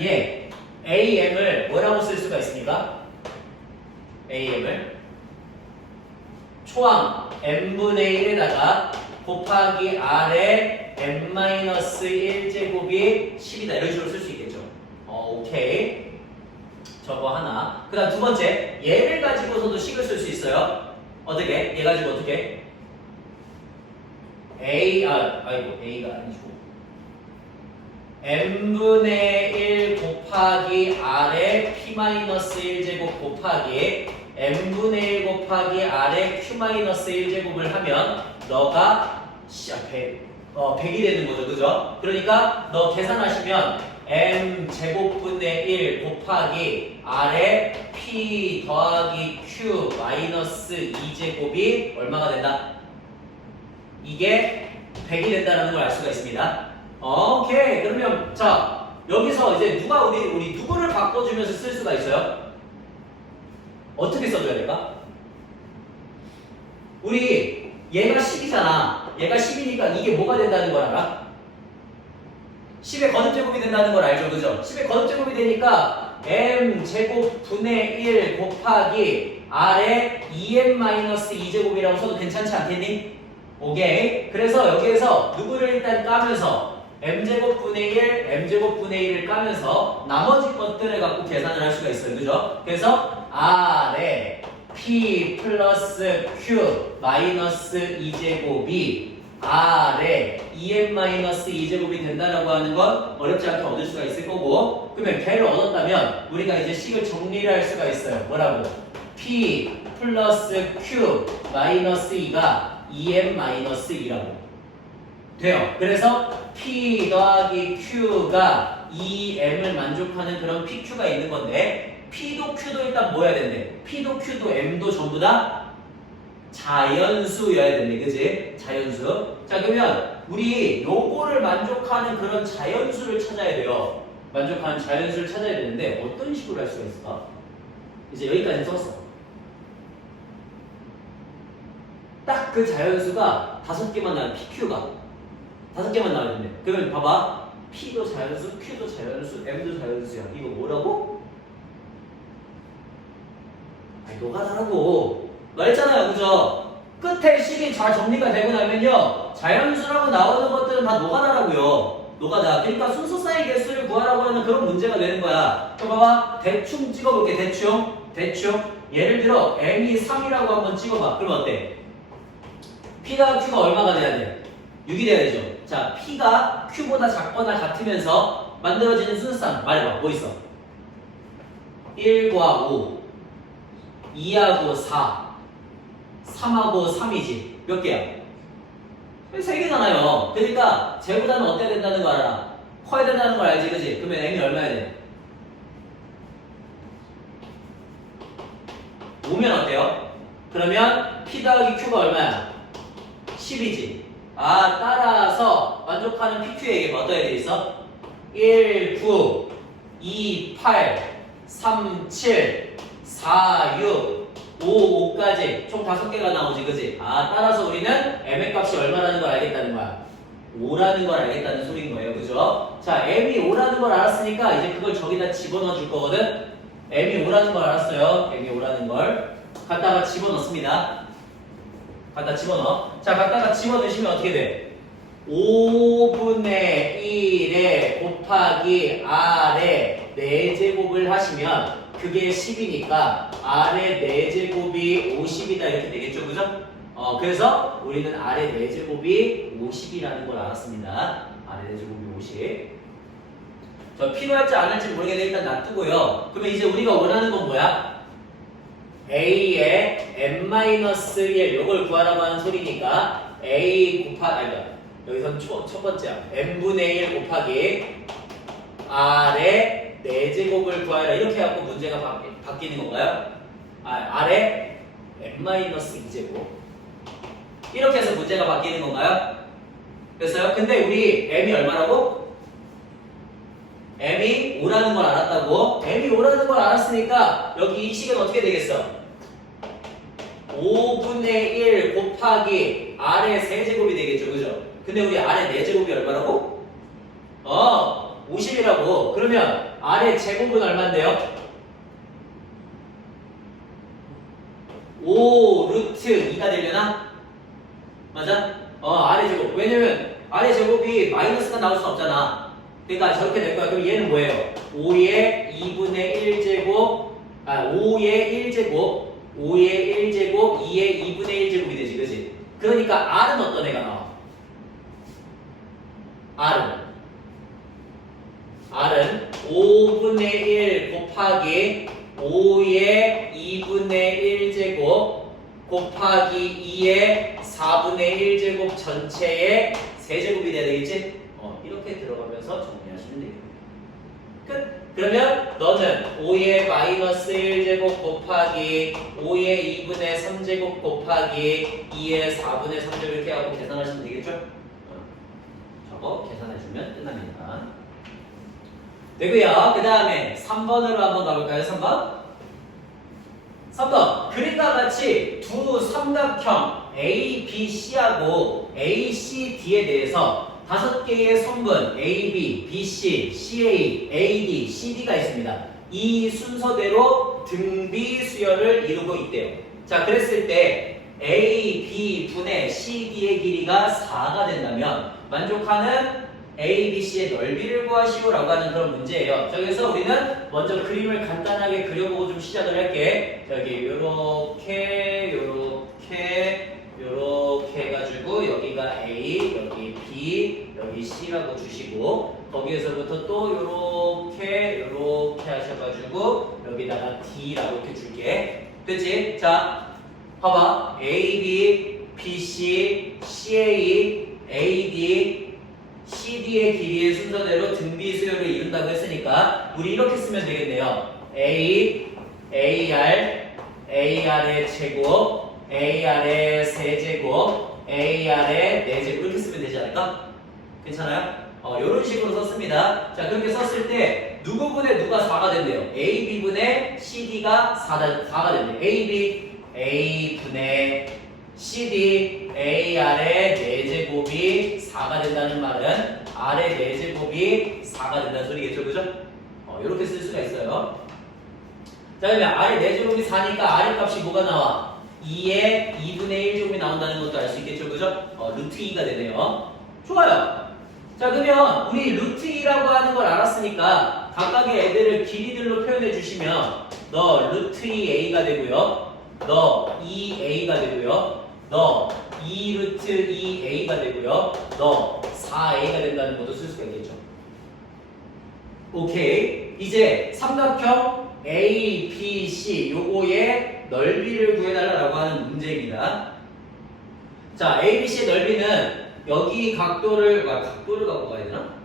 AM을 뭐라고 쓸 수가 있습니까? AM을 초항 n분의 1에다가 곱하기 R의 n-1제곱이 10이다. 이런 식으로 쓸 수 있겠죠. 오케이. 저거 하나. 그 다음 두 번째. 얘를 가지고서도 식을 쓸 수 있어요. 어떻게? 얘 가지고 어떻게? A가 아니고. n분의 1 곱하기 R의 P-1제곱 곱하기 n분의 1 곱하기 R의 Q-1제곱을 하면 너가 100이 되는 거죠. 그죠? 그러니까 너 계산하시면 m제곱분의 1 곱하기 R의 P 더하기 Q 마이너스 2제곱이 얼마가 된다? 이게 100이 된다는 걸 알 수가 있습니다. 오케이. 그러면 자 여기서 이제 누가 우리 누구를 바꿔주면서 쓸 수가 있어요? 어떻게 써줘야 될까? 우리 얘가 10이잖아. 얘가 10이니까 이게 뭐가 된다는 걸 알아? 10의 거듭제곱이 된다는 걸 알죠? 그죠? 10의 거듭제곱이 되니까 m제곱 분의 1 곱하기 R의 2m-2제곱이라고 써도 괜찮지 않겠니? 오케이. 그래서 여기에서 누구를 일단 까면서 m제곱 분의 1, m제곱 분의 1을 까면서 나머지 것들을 갖고 계산을 할 수가 있어요. 그죠? 그래서 R의 P 플러스 Q 마이너스 2제곱이 R의 2m-2제곱이 된다라고 하는 건 어렵지 않게 얻을 수가 있을 거고, 그러면 걔를 얻었다면 우리가 이제 식을 정리를 할 수가 있어요. 뭐라고? P 플러스 Q 마이너스 2가 2m-2라고 돼요. 그래서 P 더하기 Q가 2m을 만족하는 그런 PQ가 있는 건데, P도 Q도 일단 뭐여야 된대? P도 Q도 M도 전부 다 자연수여야 된대. 그지? 자연수. 자, 그러면 우리 요거를 만족하는 그런 자연수를 찾아야 돼요. 만족하는 자연수를 찾아야 되는데 어떤 식으로 할 수가 있을까? 이제 여기까지 썼어. 딱 그 자연수가 5개만 나와요. PQ가 5개만 나와야 된대. 그러면 봐봐. P도 자연수, Q도 자연수, M도 자연수야. 이거 뭐라고? 아니, 노가다라고 말했잖아요. 그죠? 끝에 식이 잘 정리가 되고 나면요, 자연수라고 나오는 것들은 다 노가다라고요. 노가다. 그러니까 순서쌍의 개수를 구하라고 하는 그런 문제가 되는 거야. 그럼 봐봐. 대충 찍어볼게. 대충. 예를 들어 M이 3이라고 한번 찍어봐. 그럼 어때? P가 Q가 얼마가 돼야 돼? 6이 돼야 되죠. 자, P가 Q보다 작거나 같으면서 만들어지는 순서쌍 말해봐. 뭐 있어? 1과 5, 2하고 4, 3하고 3이지. 몇 개야? 3개잖아요. 그러니까 쟤보다는 어때야 된다는 거 알아? 커야 된다는 걸 알지, 그지? 그러면 M이 얼마야 돼? 5면 어때요? 그러면 P 더하기 Q가 얼마야? 10이지. 따라서 만족하는 PQ에게 뭐 어떠해야 돼 있어? 1, 9, 2, 8, 3, 7, 4, 6, 5, 5까지 총 5개가 나오지, 그지? 따라서 우리는 M의 값이 얼마라는 걸 알겠다는 거야. 5라는 걸 알겠다는 소리인 거예요, 그죠? 자, M이 5라는 걸 알았으니까 이제 그걸 저기다 집어넣어 줄 거거든? M이 5라는 걸 알았어요. M이 5라는 걸. 갖다가 집어넣습니다. 갖다 집어넣어. 자, 갖다가 집어넣으시면 어떻게 돼? 5분의 1에 곱하기 R의 4제곱을 하시면 그게 10이니까 R의 4제곱이 50이다 이렇게 되겠죠, 그죠? 그래서 우리는 R의 4제곱이 50이라는 걸 알았습니다. R의 4제곱이 50. 저 필요할지 안 할지 모르겠는데 일단 놔두고요. 그러면 이제 우리가 원하는 건 뭐야? A의 n-1 요걸 구하라고 하는 소리니까 A 곱하기 여기선 첫 번째야. n분의 1 곱하기 R의 4제곱을 구하라 이렇게 해갖고 문제가 바뀌는 건가요? R의 n-2제곱 이렇게 해서 문제가 바뀌는 건가요? 됐어요? 근데 우리 m이 얼마라고? m이 5라는 걸 알았다고? m이 5라는 걸 알았으니까 여기 이 식은 어떻게 되겠어? 5분의 1 곱하기 R의 세제곱이 되겠죠, 그죠? 근데 우리 R의 4제곱이 얼마라고? 50이라고. 그러면 R의 제곱은 얼마인데요? 5 루트 2가 되려나? 맞아? R의 제곱. 왜냐면 R의 제곱이 마이너스가 나올 수 없잖아. 그러니까 저렇게 될 거야. 그럼 얘는 뭐예요? 5의 2분의 1제곱, 5의 1제곱, 5의 1제곱, 2의 2분의 1제곱이 되지, 그지? 그러니까 R은 어떤 애가 나와? R은 5분의 1 곱하기 5의 2분의 1제곱 곱하기 2의 4분의 1제곱 전체의 세제곱이 돼야 되겠지? 이렇게 들어가면서 정리하시면 되겠네요. 끝! 그러면 너는 5의 마이너스 1제곱 곱하기 5의 2분의 3제곱 곱하기 2의 4분의 3제곱 이렇게 하고 계산하시면 되겠죠? 저거 계산해주면 끝납니다. 되고요. 그 다음에 3번으로 한번 가볼까요? 3번. 그림과 같이 두 삼각형 A, B, C하고 A, C, D에 대해서 5개의 성분 A, B, B, C, C, A, A, D, C, D가 있습니다. 이 순서대로 등비 수열을 이루고 있대요. 자, 그랬을 때 A, B 분의 C, D의 길이가 4가 된다면 만족하는 A, B, C의 넓이를 구하시오라고 하는 그런 문제예요. 저기서 우리는 먼저 그림을 간단하게 그려보고 좀 시작을 할게. 여기 요렇게 해가지고 여기가 A, 여기 B, 여기 C라고 주시고 거기에서부터 또 요렇게 하셔가지고 여기다가 D라고 이렇게 줄게. 됐지? 자, 봐봐. A, B, B, C, C, A, A, D CD의 길이의 순서대로 등비 수열을 이룬다고 했으니까 우리 이렇게 쓰면 되겠네요. A, AR의 제곱, AR의 세제곱, AR의 4제곱 이렇게 쓰면 되지 않을까? 괜찮아요? 이런 식으로 썼습니다. 자, 그렇게 썼을 때 누구분의 누가 4가 된대요? AB분의 CD가 4가 된대요. A분의 CD, AR의 4제곱이 4가 된다는 말은 R의 4제곱이 4가 된다는 소리겠죠, 그죠? 이렇게 쓸 수가 있어요. 자, 그러면 R의 4제곱이 4니까 R의 값이 뭐가 나와? 2의 2분의 1제곱이 나온다는 것도 알 수 있겠죠, 그죠? 루트 2가 되네요. 좋아요. 자, 그러면 우리 루트 2라고 하는 걸 알았으니까 각각의 애들을 길이들로 표현해 주시면 너 루트 2a가 되고요. 너 2a가 되고요. 너 2루트 2a가 되고요. 너 4a가 된다는 것도 쓸 수가 있겠죠. 오케이. 이제 삼각형 A, B, C 요거의 넓이를 구해달라고 하는 문제입니다. 자, A, B, C의 넓이는 여기 각도를 갖고 가야 되나?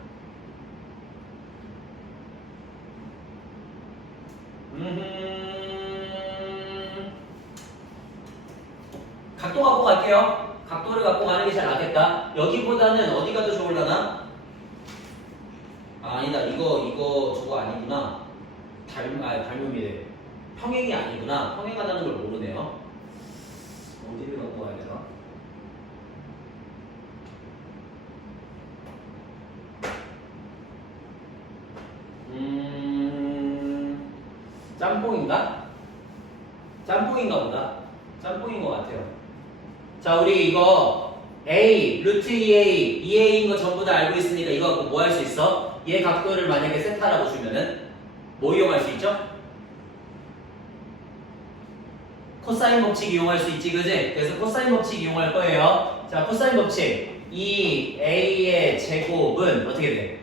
각도 갖고 갈게요. 각도를 갖고 가는 게 잘 낫겠다. 여기보다는 어디가 더 좋을라나? 아니다. 이거 저거 아니구나. 닮음이래. 평행이 아니구나. 평행하다는 걸 모르네요. 어디를 갖고 가야 되나? 짬뽕인가? 짬뽕인가 보다. 짬뽕인 것 같아요. 자, 우리 이거 A, 루트 2A, 2A인 거 전부 다 알고 있으니까 이거 갖고 뭐 할 수 있어? 얘 각도를 만약에 세타라고 주면은 뭐 이용할 수 있죠? 코사인 법칙 이용할 수 있지, 그지? 그래서 코사인 법칙 이용할 거예요. 자, 코사인 법칙. 2A의 제곱은 어떻게 돼?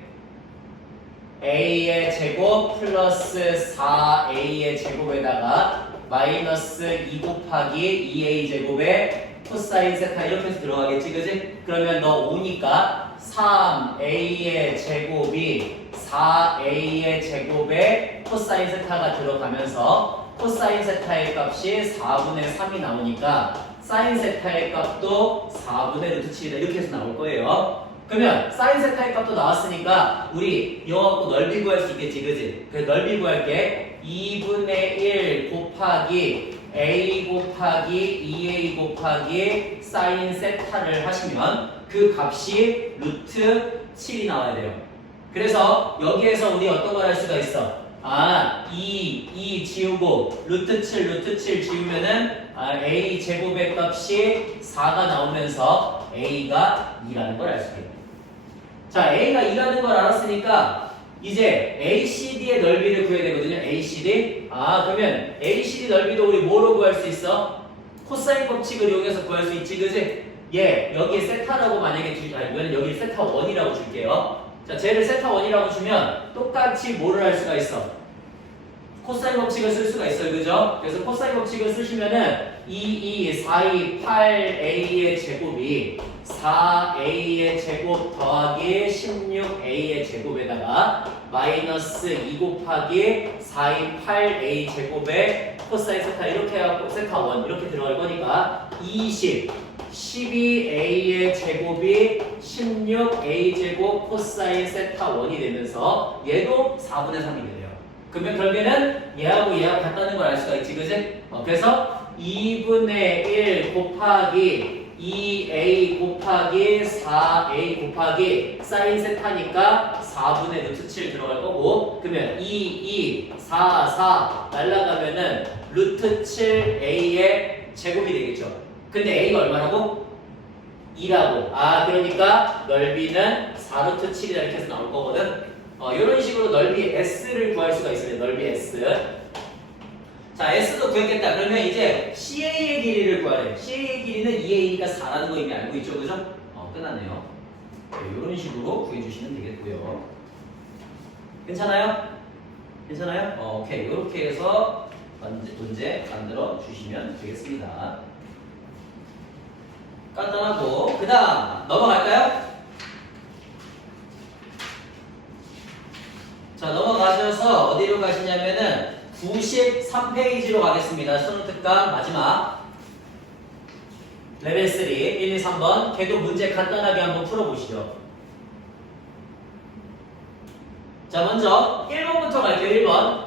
A의 제곱 플러스 4A의 제곱에다가 마이너스 2 곱하기 2A 제곱에 코사인 세타 이렇게 해서 들어가겠지, 그지? 그러면 너 5니까 3A의 제곱이 4a의 제곱에 코사인 세타가 들어가면서 코사인 세타의 값이 4분의 3이 나오니까 사인 세타의 값도 4분의 루트 7이다 이렇게 해서 나올 거예요. 그러면 사인 세타의 값도 나왔으니까 우리 이거 갖고 넓이 구할 수 있겠지, 그지? 그래서 넓이 구할게. 2분의 1 곱하기 a 곱하기 2a 곱하기 사인 세타를 하시면 그 값이 루트 7이 나와야 돼요. 그래서 여기에서 우리 어떤 걸 할 수가 있어? 2 지우고 루트 7 지우면은 a 제곱의 값이 4가 나오면서 a가 2라는 걸 알 수가 있어요. 자, a가 2라는 걸 알았으니까 이제 ACD의 넓이를 구해야 되거든요. ACD. 그러면 ACD 넓이도 우리 뭐로 구할 수 있어? 코사인 법칙을 이용해서 구할 수 있지, 그지? 여기에 세타라고 만약에 이거는 여기 세타 1이라고 줄게요. 자, 쟤를 세타 1이라고 주면 똑같이 뭐를 할 수가 있어? 코사인 법칙을 쓸 수가 있어요, 그죠? 그래서 코사인 법칙을 쓰시면은 8a의 제곱이 4a의 제곱 더하기 16a의 제곱에다가 마이너스 2 곱하기 8a 제곱에 코사인 세타 이렇게 해갖고 세타 1 이렇게 들어갈 거니까 12a의 제곱이 16a 제곱 코사인 세타 1이 되면서 얘도 4분의 3이 돼요. 그러면 결국에는 얘하고 같다는 걸 알 수가 있지, 그지? 그래서 2분의 1 곱하기 2a 곱하기 4a 곱하기 사인 세타니까 4분의 루트 7 들어갈 거고, 그러면 4 날라가면은 루트 7a의 제곱이 되겠죠. 근데 a가 얼마라고? 2라고. 그러니까 넓이는 4루트 7이다 이렇게 해서 나올 거거든. 이런 식으로 넓이 S를 구할 수가 있어요. 넓이 S. 자, S도 구했겠다. 그러면 이제 CA의 길이를 구하래. CA의 길이는 2A니까 4라는 거 이미 알고 있죠, 그죠? 끝났네요. 이런 식으로 구해주시면 되겠고요. 괜찮아요? 오케이. 이렇게 해서 문제 만들어 주시면 되겠습니다. 간단하고, 그 다음 넘어갈까요? 자, 넘어가셔서 어디로 가시냐면은 93페이지로 가겠습니다. 수능 특강 마지막 레벨 3 1, 2, 3번 걔도 문제 간단하게 한번 풀어보시죠. 자, 먼저 1번부터 갈게요. 1번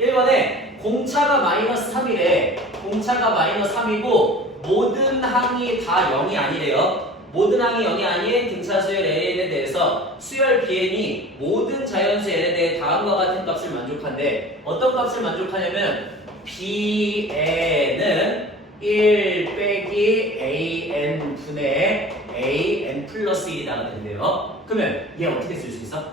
1번에 공차가 마이너스 3이래. 공차가 마이너스 3이고 모든 항이 다 0이 아니래요. 모든 항이 0이 아닌 등차수열 L에 대해서 수열 Bn이 모든 자연수 L에 대해 다음과 같은 값을 만족한대. 어떤 값을 만족하냐면 Bn은 1 빼기 AN 분의 AN 플러스 1이 나가야 된대요. 그러면 얘 어떻게 쓸 수 있어?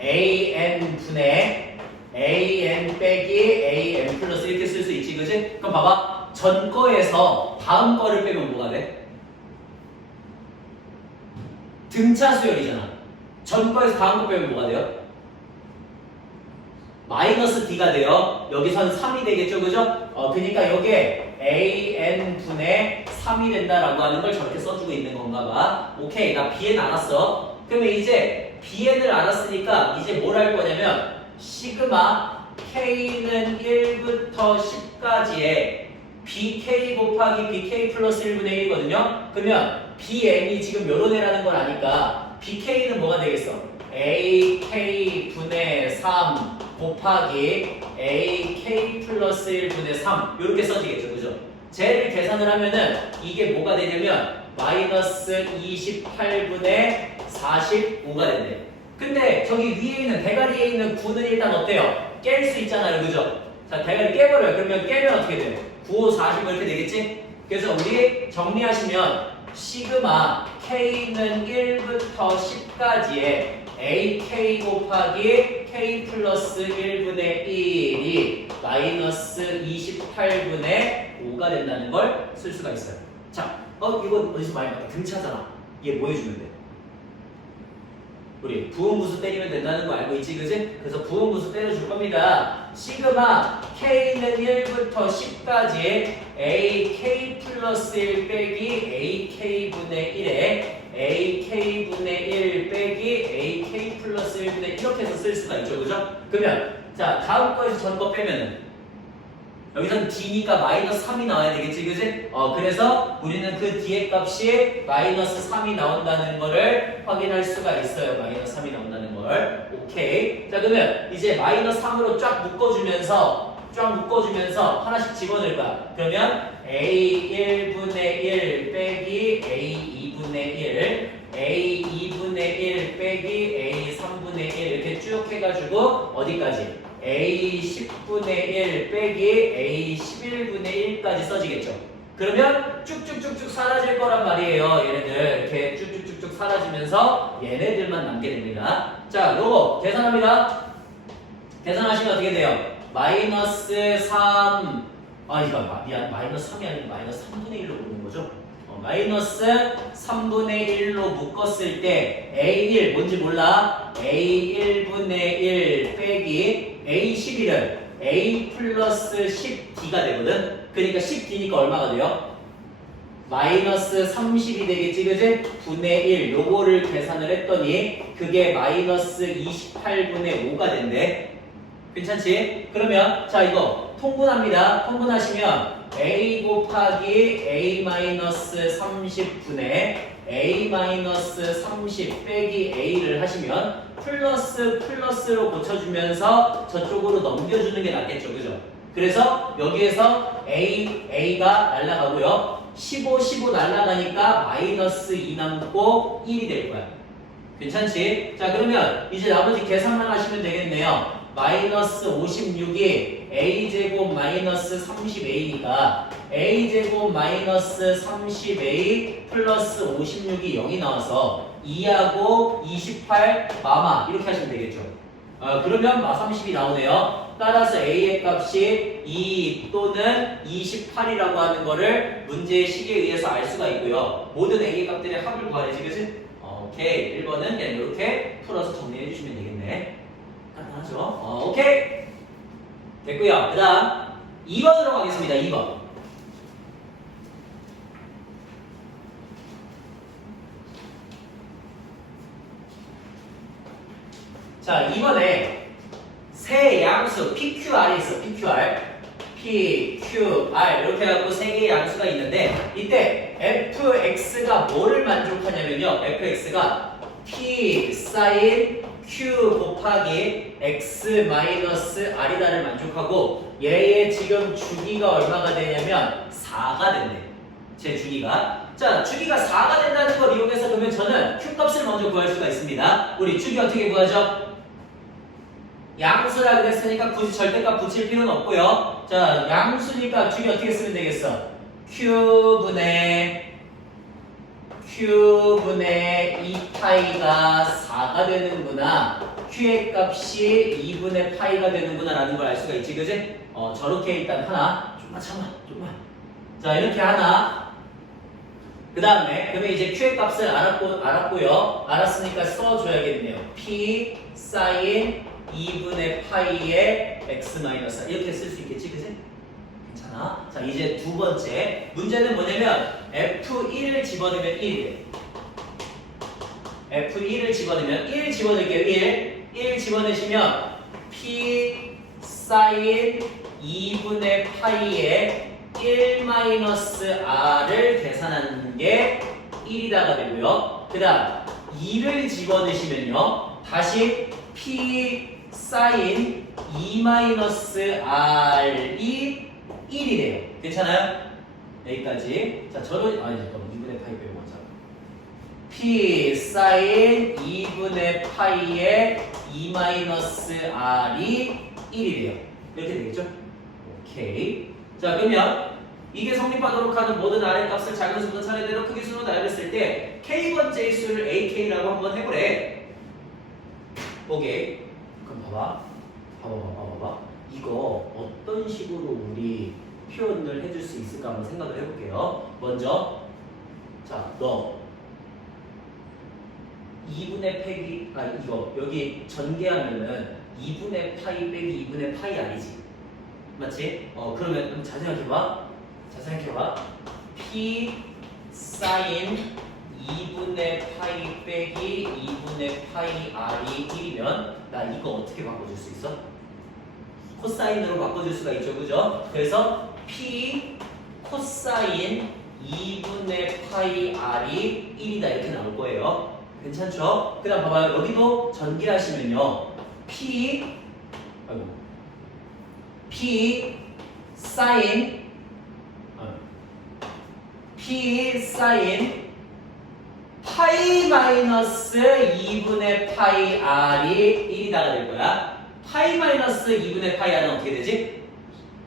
AN 분의 AN 빼기 AN 플러스 이렇게 쓸 수 있지, 그지? 그럼 봐봐. 전 거에서 다음 거를 빼면 뭐가 돼? 등차 수열이잖아. 전 거에서 다음 거 빼면 뭐가 돼요? 마이너스 D가 돼요. 여기선 3이 되겠죠, 그죠? 그러니까 여기에 AN 분의 3이 된다라고 하는 걸 저렇게 써주고 있는 건가 봐. 오케이, 나 BN 알았어. 그러면 이제 BN을 알았으니까 이제 뭘 할 거냐면 시그마 K는 1부터 10까지의 BK 곱하기 BK 플러스 1분의 1이거든요. 그러면 BN이 지금 요런 애라는 걸 아니까 BK는 뭐가 되겠어? AK 분의 3 곱하기 AK 플러스 1분의 3 이렇게 써지겠죠, 그죠? 쟤를 계산을 하면은 이게 뭐가 되냐면 마이너스 28분의 45가 된대. 근데 저기 위에 있는 대가리에 있는 9는 일단 어때요? 깰 수 있잖아요, 그죠? 자, 대가리 깨버려요. 그러면 깨면 어떻게 돼? 9, 5, 40 이렇게 되겠지? 그래서 우리 정리하시면 시그마 K는 1부터 10까지의 AK 곱하기 K 플러스 1분의 1이 마이너스 28분의 5가 된다는 걸 쓸 수가 있어요. 자, 이거 어디서 많이 봤다. 등차잖아. 얘 뭐 해주면 돼? 우리 부음부수 때리면 된다는 거 알고 있지, 그지? 그래서 부음부수 때려줄 겁니다. 시그마 K는 1부터 10까지 AK 플러스 1 빼기 AK분의 1에 AK분의 1 빼기 AK 플러스 1분의 1 이렇게 해서 쓸 수가 있죠, 그죠? 그러면 자 다음 거에서 전 거 빼면은 여기서는 D니까 마이너스 3이 나와야 되겠지, 그지? 그래서 우리는 그 D의 값이 마이너스 3이 나온다는 거를 확인할 수가 있어요. 마이너스 3이 나온다는 걸. 오케이. 자, 그러면 이제 마이너스 3으로 쫙 묶어주면서 하나씩 집어넣을 거야. 그러면 A1분의 1 빼기 A2분의 1, A2분의 1 빼기 A3분의 1 이렇게 쭉 해가지고 어디까지? A10분의 1 빼기 A11분의 1까지 써지겠죠. 그러면 쭉쭉쭉쭉 사라질 거란 말이에요. 얘네들 이렇게 쭉쭉쭉쭉 사라지면서 얘네들만 남게 됩니다. 자, 요거 계산합니다. 계산하시면 어떻게 돼요? 마이너스 3 이거 미안 마이너스 3이 아니고 마이너스 3분의 1로 묶는 거죠. 마이너스 3분의 1로 묶었을 때 A1 뭔지 몰라? A1분의 1 빼기 A11은 A 플러스 10D가 되거든? 그러니까 10D니까 얼마가 돼요? 마이너스 30이 되겠지, 그지? 분의 1 요거를 계산을 했더니 그게 마이너스 28분의 5가 된대. 괜찮지? 그러면 자 이거 통분합니다. 통분하시면 A 곱하기 A 마이너스 30분의 A 마이너스 30 빼기 A를 하시면 플러스 플러스로 고쳐주면서 저쪽으로 넘겨주는 게 낫겠죠, 그죠? 그래서 여기에서 A가 날아가고요. 15, 15 날아가니까 마이너스 2 남고 1이 될 거야. 괜찮지? 자 그러면 이제 나머지 계산만 하시면 되겠네요. 마이너스 56이 a제곱 마이너스 30a니까 a제곱 마이너스 30a 플러스 56이 0이 나와서 2하고 28 마마 이렇게 하시면 되겠죠. 그러면 마 30이 나오네요. 따라서 a의 값이 2 또는 28이라고 하는 거를 문제의 식에 의해서 알 수가 있고요. 모든 a의 값들의 합을 구하래지, 그치? 오케이. 1번은 그냥 이렇게 풀어서 정리해 주시면 되겠네. 간단하죠? 오케이. 됐고요. 그 다음 2번으로 가겠습니다. 2번. 자, 이번에 세 양수 PQR이 있어. PQR 이렇게 해갖고 세 개의 양수가 있는데 이때 fx가 뭐를 만족하냐면요. fx가 p 사인 q 곱하기 x 마이너스 r이다를 만족하고 얘의 지금 주기가 얼마가 되냐면 4가 된대. 제 주기가. 자, 주기가 4가 된다는 걸 이용해서 그러면 저는 q 값을 먼저 구할 수가 있습니다. 우리 주기 어떻게 구하죠? 양수라 그랬으니까 굳이 절대값 붙일 필요는 없고요. 자, 양수니까 주기 어떻게 쓰면 되겠어? q분의 2파이가 4가 되는구나. q의 값이 2분의 파이가 되는구나 라는 걸 알 수가 있지, 그지? 저렇게 일단 하나. 좀만 참아, 좀만. 자, 이렇게 하나. 그 다음에 그러면 이제 q의 값을 알았고요. 알았으니까 써줘야겠네요. p 사인 2분의 파이의 x 마이너스 이렇게 쓸 수 있겠지, 그지? 괜찮아. 자, 이제 두 번째 문제는 뭐냐면 F1을 집어넣으면 1이 돼. F1을 집어넣으면 1 집어넣을게요. 1 집어넣으시면 P 사인 2분의 파이의 1 마이너스 R을 계산하는 게 1이다가 되고요. 그 다음 2를 집어넣으시면요. 다시 P 사인 2 마이너스 R이 1이 돼요. 괜찮아요? 여기까지. 자, 잠깐만 2분의 파이 빼고 먼저. P 사인 2분의 파이의 2 마이너스 R이 1이 돼요. 이렇게 되겠죠? 오케이. 자, 그러면 이게 성립하도록 하는 모든 R의 값을 작은 수든 차례대로 크기 순으로 나열했을 때 K번째 수를 AK라고 한번 해보래. 오케이. 그럼 봐봐. 이거 어떤 식으로 우리 표현을 해줄 수 있을까 한번 생각을 해볼게요. 먼저 자, 너 2분의 패기 이거 여기 전개하면은 2분의 파이 빼기 2분의 파이 R이지. 맞지? 그러면 좀 잘 생각해봐. 잘 생각해봐. P 사인 2분의 파이 빼기 2분의 파이 R이 1이면 나 이거 어떻게 바꿔줄 수 있어? 코사인으로 바꿔줄 수가 있죠. 그죠? 그래서 P 코사인 2분의 파이 R이 1이다 이렇게 나올 거예요. 괜찮죠? 그 다음 봐봐요. 여기도 전개하시면요. P 사인 P 사인 파이 마이너스 2분의 파이 R이 1이다가 될 거야. 파이 마이너스 2분의 파이 R은 어떻게 되지?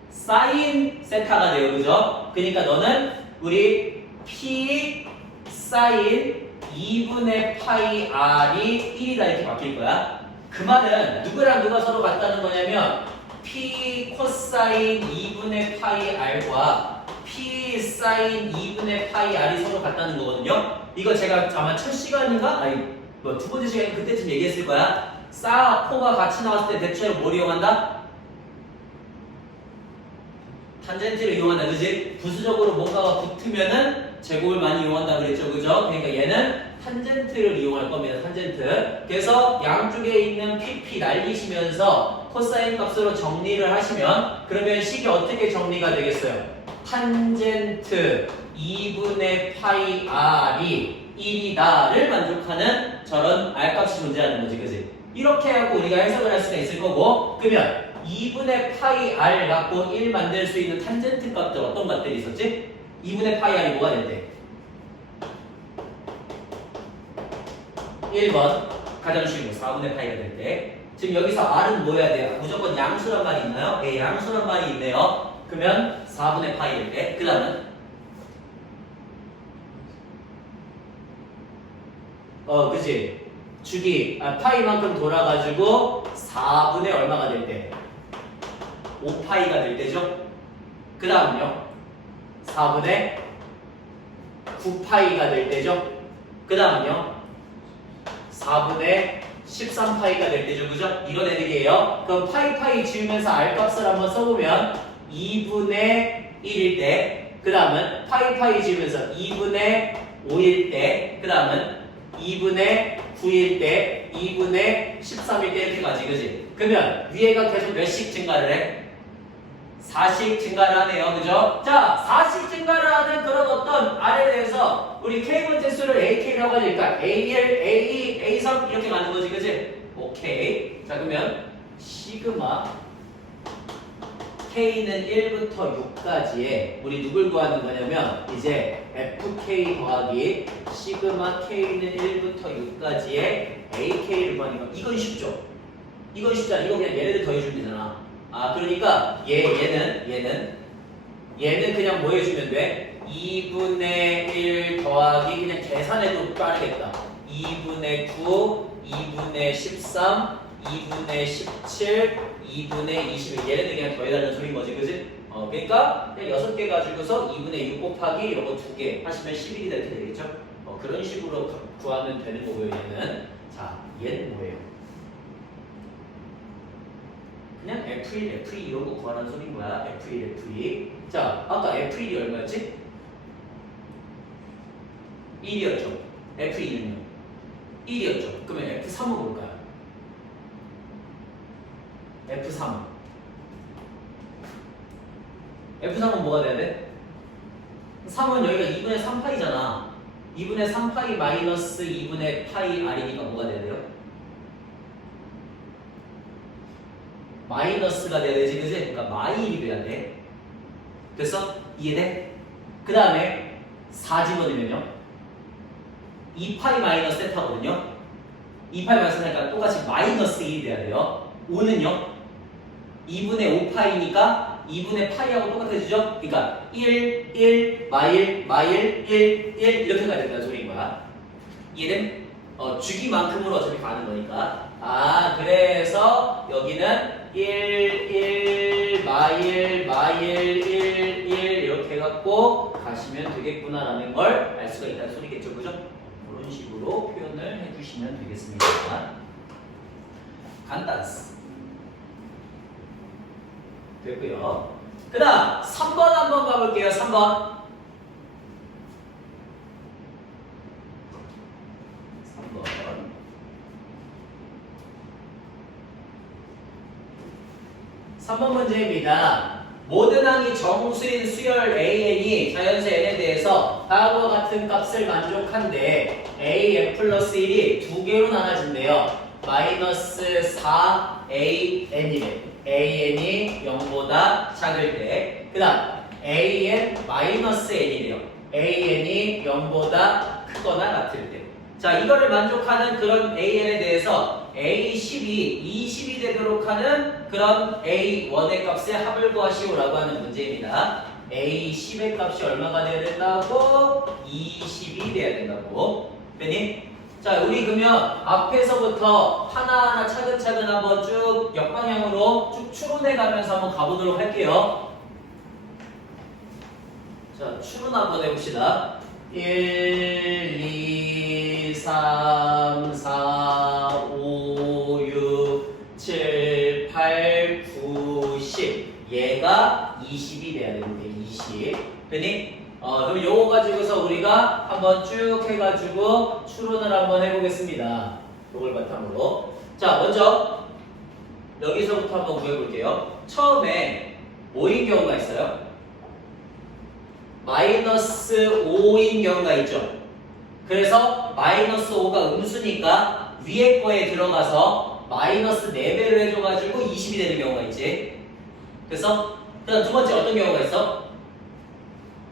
사인 세타가 돼요. 그죠? 그러니까 너는 우리 P 사인 2분의 파이 R이 1이다 이렇게 바뀔 거야. 그 말은 누구랑 누가 서로 같다는 거냐면 P 코사인 2분의 파이 R과 P 사인 2분의 파이 R이 서로 같다는 거거든요. 이거 제가 아마 첫 시간인가? 두 번째 시간에 그때쯤 얘기했을 거야. 사, 코가 같이 나왔을 때 대체로 뭘 이용한다? 탄젠트를 이용한다. 그지? 부수적으로 뭔가가 붙으면은 제곱을 많이 이용한다 그랬죠. 그죠? 그러니까 얘는 탄젠트를 이용할 겁니다. 탄젠트. 그래서 양쪽에 있는 PP 날리시면서 코사인 값으로 정리를 하시면 그러면 식이 어떻게 정리가 되겠어요? 탄젠트 2분의 파이 R이 1이다를 만족하는 저런 R값이 존재하는 거지. 그지? 이렇게 하고 우리가 해석을 할 수가 있을 거고 그러면 2분의 파이 R 갖고 1 만들 수 있는 탄젠트 값들 어떤 것들이 있었지? 2분의 파이 R이 뭐가 될 때? 1번 가장 쉬운 거 4분의 파이가 될 때 지금 여기서 R은 뭐 해야 돼요? 무조건 양수란 말이 있나요? 네, 양수란 말이 있네요. 그러면 4분의 파이 될 때 그 다음은 그치 주기 파이만큼 돌아가지고 4분의 얼마가 될 때? 5파이가 될 때죠. 그 다음은요 4분의 9파이가 될 때죠. 그 다음은요 4분의 13파이가 될 때죠. 그죠? 이런 애들이에요. 그럼 파이 지우면서 R값을 한번 써보면 2분의 1일 때, 그 다음은 파이 지우면서 2분의 5일 때, 그 다음은 2분의 9일 때, 2분의 13일 때 이렇게 가지. 그지? 그러면 위에가 계속 몇씩 증가를 해? 4씩 증가를 하네요. 그죠? 자, 4씩 증가를 하는 그런 어떤 R에 대해서 우리 K번째 수를 AK라고 하니까 AL, AE, A3 이렇게 가는 거지. 그지? 오케이. 자, 그러면 시그마 K는 1부터 6까지에 우리 누굴 구하는 거냐면 이제 FK 더하기 시그마 K는 1부터 6까지에 AK를 구하는 거. 이건 쉽죠? 이건 쉽잖아. 이거 그냥 얘네들 더해주면 되잖아. 그러니까 얘는 그냥 뭐 해주면 돼? 2분의 1 더하기 그냥 계산해도 빠르겠다. 2분의 9, 2분의 13, 2분의 17, 2분의 21 얘네들 그냥 더해달라는 소리인 거지. 그지? 그러니까 그냥 6개 가지고서 2분의 6 곱하기 이런 거 2개 하시면 11이 이렇게 되겠죠? 그런 식으로 구하면 되는 거고요. 얘는 자, 얘는 뭐예요? 그냥 F1, F2 이런 거 구하라는 소리인 거야. F1, F2. 자, 아까 F1이 얼마였지? 1이었죠. F2는요? 1이었죠. 그러면 F3은 뭘까요? F3은? F3은 뭐가 돼야 돼? 3은 여기가 2분의 3파이잖아. 2분의 3파이 마이너스 2분의 파이 R이니까 뭐가 돼야 돼요? 마이너스가 돼야 되지, 그지? 그러니까 마일이 돼야 돼. 됐어? 이해돼? 그 다음에 4 집어넣으면요 2파이 마이너스 세타거든요. 2파이 마이너스 세타니까 똑같이 마이너스 1이 돼야 돼요. 5는요 2분의 5파이니까 2분의 파이하고 똑같아지죠? 그러니까 1, 마일, 1 이렇게 가야 된다는 소리인 거야. 이해됨? 주기만큼으로 어차피 가는 거니까. 그래서 여기는 1, 마일, 1 이렇게 해갖고 가시면 되겠구나라는 걸 알 수가 있다는 소리겠죠. 그죠? 이런 식으로 표현을 해주시면 되겠습니다. 간단스. 됐고요. 그 다음 3번 한번 가볼게요. 3번. 3번 문제입니다. 모든 항이 정수인 수열 AN이 자연수 N에 대해서 다음과 같은 값을 만족한데 AN 플러스 1이 두 개로 나눠진대요. 마이너스 4AN이래. AN이 0보다 작을 때. 그 다음 AN 마이너스 N이래요. AN이 0보다 크거나 같을 때. 자, 이거를 만족하는 그런 AN에 대해서 A10이 20이 되도록 하는 그런 A1의 값의 합을 구하시오라고 하는 문제입니다. A10의 값이 얼마가 돼야 된다고? 20이 돼야 된다고. 됐니? 자, 우리 그러면 앞에서부터 하나하나 차근차근 한번 쭉 역방향으로 쭉 추론해 가면서 한번 가보도록 할게요. 자, 추론 한번 해봅시다. 1, 2, 3, 4, 5, 6, 7, 8, 9, 10. 얘가 20이 돼야 되는데 20. 됐니? 그럼 요거 가지고서 우리가 한번 쭉 해가지고 추론을 한번 해보겠습니다. 요걸 바탕으로. 자, 먼저 여기서부터 한번 구해볼게요. 처음에 뭐인 경우가 있어요? 마이너스 5인 경우가 있죠. 그래서 마이너스 5가 음수니까 위에 거에 들어가서 마이너스 4배를 해줘가지고 20이 되는 경우가 있지. 그래서 그다음 두 번째 어떤 경우가 있어?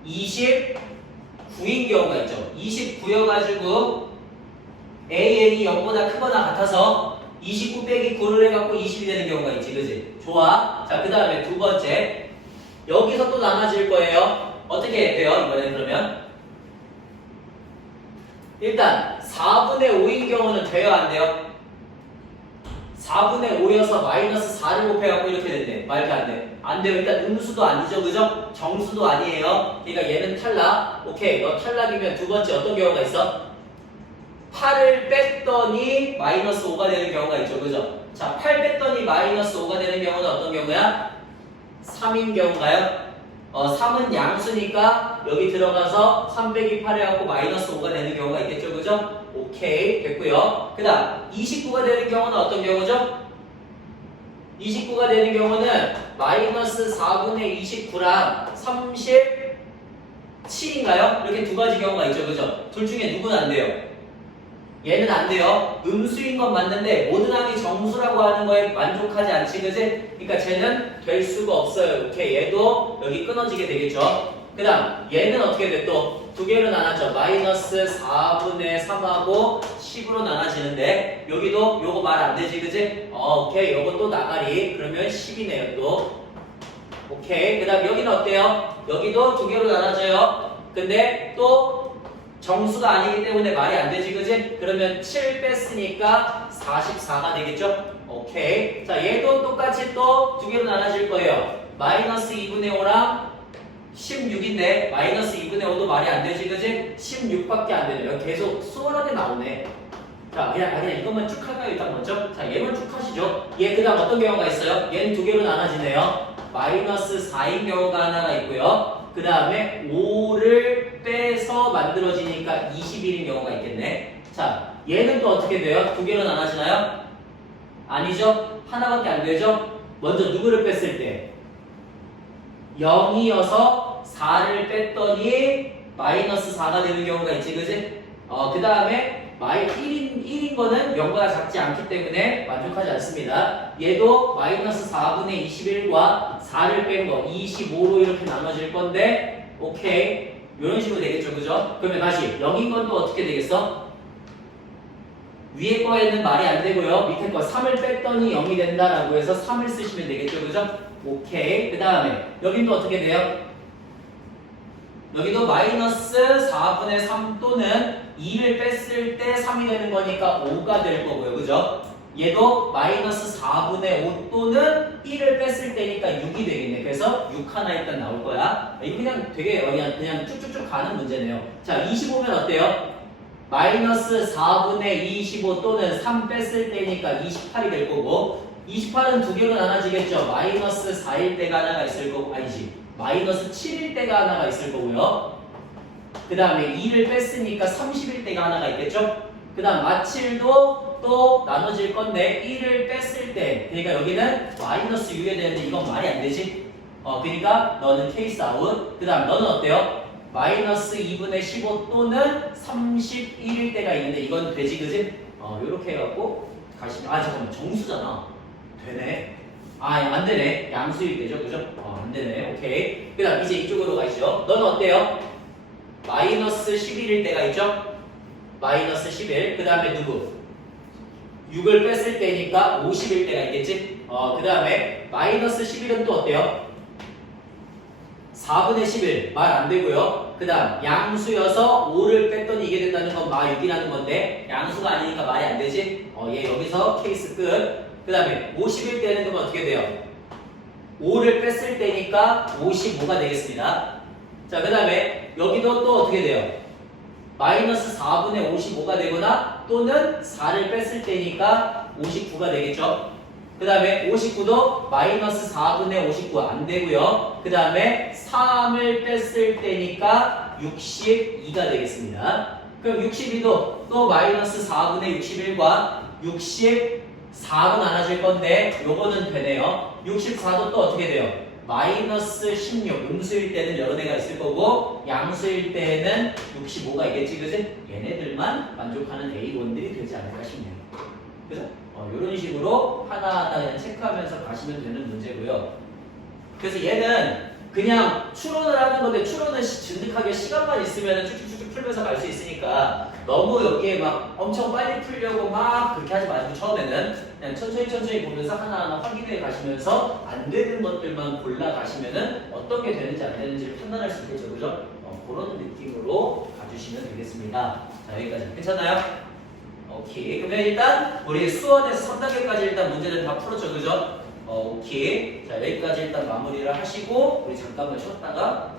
29인 경우가 있죠. 29여가지고 AN이 0보다 크거나 같아서 29 빼기 9를 해갖고 20이 되는 경우가 있지. 그지? 좋아. 자, 그 다음에 두 번째. 여기서 또 나눠질 거예요. 어떻게 돼요? 이번엔 그러면 일단 4분의 5인 경우는 돼요? 안 돼요? 4분의 5여서 마이너스 4를 곱해갖고 이렇게 된대. 말이 안 돼. 안 돼요. 일단 음수도 아니죠. 그죠? 정수도 아니에요. 그러니까 얘는 탈락. 오케이. 너 탈락이면 두 번째 어떤 경우가 있어? 8을 뺐더니 마이너스 5가 되는 경우가 있죠. 그죠? 자, 8 뺐더니 마이너스 5가 되는 경우는 어떤 경우야? 3인 경우인가요? 3은 양수니까 여기 들어가서 3 빼기 8 해갖고 마이너스 5가 되는 경우가 있겠죠. 그죠? 오케이. 됐고요. 그 다음 29가 되는 경우는 어떤 경우죠? 29가 되는 경우는 마이너스 4분의 29랑 37인가요? 이렇게 두 가지 경우가 있죠. 그죠? 둘 중에 누구는 안 돼요? 얘는 안 돼요. 음수인 건 맞는데 모든 항이 정수라고 하는 거에 만족하지 않지, 그지? 그러니까 쟤는 될 수가 없어요. 오케이, 얘도 여기 끊어지게 되겠죠. 그 다음 얘는 어떻게 돼? 또 두 개로 나눠져. 마이너스 4분의 3하고 10으로 나눠지는데 여기도 요거 말 안 되지, 그지? 오케이, 요거 또 나가리. 그러면 10이네요 또. 오케이, 그 다음 여기는 어때요? 여기도 두 개로 나눠져요. 근데 또 정수가 아니기 때문에 말이 안 되지, 그지? 그러면 7 뺐으니까 44가 되겠죠? 오케이. 자, 얘도 똑같이 또 두 개로 나눠질 거예요. 마이너스 2분의 5랑 16인데 마이너스 2분의 5도 말이 안 되지, 그지? 16밖에 안 되네요. 계속 수월하게 나오네. 자, 그냥 이것만 쭉 할까요? 일단 먼저. 자, 얘만 쭉 하시죠. 얘 그 다음 어떤 경우가 있어요? 얘는 두 개로 나눠지네요. 마이너스 4인 경우가 하나가 있고요. 그 다음에 5를 빼서 만들어지니까 21인 경우가 있겠네. 자, 얘는 또 어떻게 돼요? 두 개로 나눠지나요? 아니죠? 하나밖에 안 되죠? 먼저 누구를 뺐을 때? 0이어서 4를 뺐더니 마이너스 4가 되는 경우가 있지, 그지? 그 다음에 1인 거는 0보다 작지 않기 때문에 만족하지 않습니다. 얘도 마이너스 4분의 21과 4를 뺀 거 25로 이렇게 나눠질 건데 오케이. 이런 식으로 되겠죠, 그죠? 그러면 다시 0인 건 또 어떻게 되겠어? 위에 거에는 말이 안 되고요. 밑에 거 3을 뺐더니 0이 된다라고 해서 3을 쓰시면 되겠죠, 그죠? 오케이. 그 다음에 여기도 어떻게 돼요? 여기도 마이너스 4분의 3 또는 2를 뺐을 때 3이 되는 거니까 5가 될 거고요, 그죠? 얘도 마이너스 4분의 5 또는 1을 뺐을 때니까 6이 되겠네. 그래서 6 하나 일단 나올 거야. 이거 그냥 되게 그냥 쭉쭉쭉 가는 문제네요. 자, 25면 어때요? 마이너스 4분의 25 또는 3 뺐을 때니까 28이 될 거고 28은 두 개로 나눠지겠죠. 마이너스 4일 때가 하나가 있을 거고 아니지 마이너스 7일 때가 하나가 있을 거고요. 그 다음에 2를 뺐으니까 30일 때가 하나가 있겠죠. 그 다음 마칠도 또 나눠질 건데 1을 뺐을 때 그러니까 여기는 마이너스 6이 되는데 이건 말이 안 되지. 그러니까 너는 케이스 아웃. 그 다음 너는 어때요? 마이너스 2분의 15 또는 31일 때가 있는데 이건 되지 그지? 요렇게 해갖고 가시면 잠깐만 정수잖아. 되네. 안 되네. 양수일 때죠 그죠? 안 되네. 오케이. 그 다음 이제 이쪽으로 가시죠. 너는 어때요? 마이너스 11일 때가 있죠? 마이너스 11. 그 다음에 누구? 6을 뺐을 때니까 50일 때가 있겠지? 그 다음에 마이너스 11은 또 어때요? 4분의 11. 말 안 되고요. 그 다음 양수여서 5를 뺐더니 이게 된다는 건 마 6이라는 건데 양수가 아니니까 말이 안 되지? 얘 여기서 케이스 끝. 그 다음에 50일 때는 그럼 어떻게 돼요? 5를 뺐을 때니까 55가 되겠습니다. 자, 그 다음에 여기도 또 어떻게 돼요? 마이너스 4분의 55가 되거나 또는 4를 뺐을 때니까 59가 되겠죠. 그 다음에 59도 마이너스 4분의 59 안 되고요. 그 다음에 3을 뺐을 때니까 62가 되겠습니다. 그럼 62도 또 마이너스 4분의 61과 64로 나눠질 건데 요거는 되네요. 64도 또 어떻게 돼요? 마이너스 16, 음수일 때는 여러 개가 있을 거고 양수일 때는 65가 있겠지 그지? 얘네들만 만족하는 A1들이 되지 않을까 싶네요. 그죠? 이런 식으로 하나하나 그냥 체크하면서 가시면 되는 문제고요. 그래서 얘는 그냥 추론을 하는 건데 추론은 진득하게 시간만 있으면 쭉쭉쭉 풀면서 갈 수 있으니까 너무 여기에 막 엄청 빨리 풀려고 막 그렇게 하지 마시고 처음에는 그냥 천천히 보면서 하나하나 확인해 가시면서 안 되는 것들만 골라 가시면은 어떻게 되는지 안 되는지를 판단할 수 있겠죠. 그죠? 그런 느낌으로 가주시면 되겠습니다. 자, 여기까지 괜찮나요? 오케이. 그러면 일단 우리 수원에서 3단계까지 일단 문제는 다 풀었죠. 그죠? 오케이. 자, 여기까지 일단 마무리를 하시고 우리 잠깐만 쉬었다가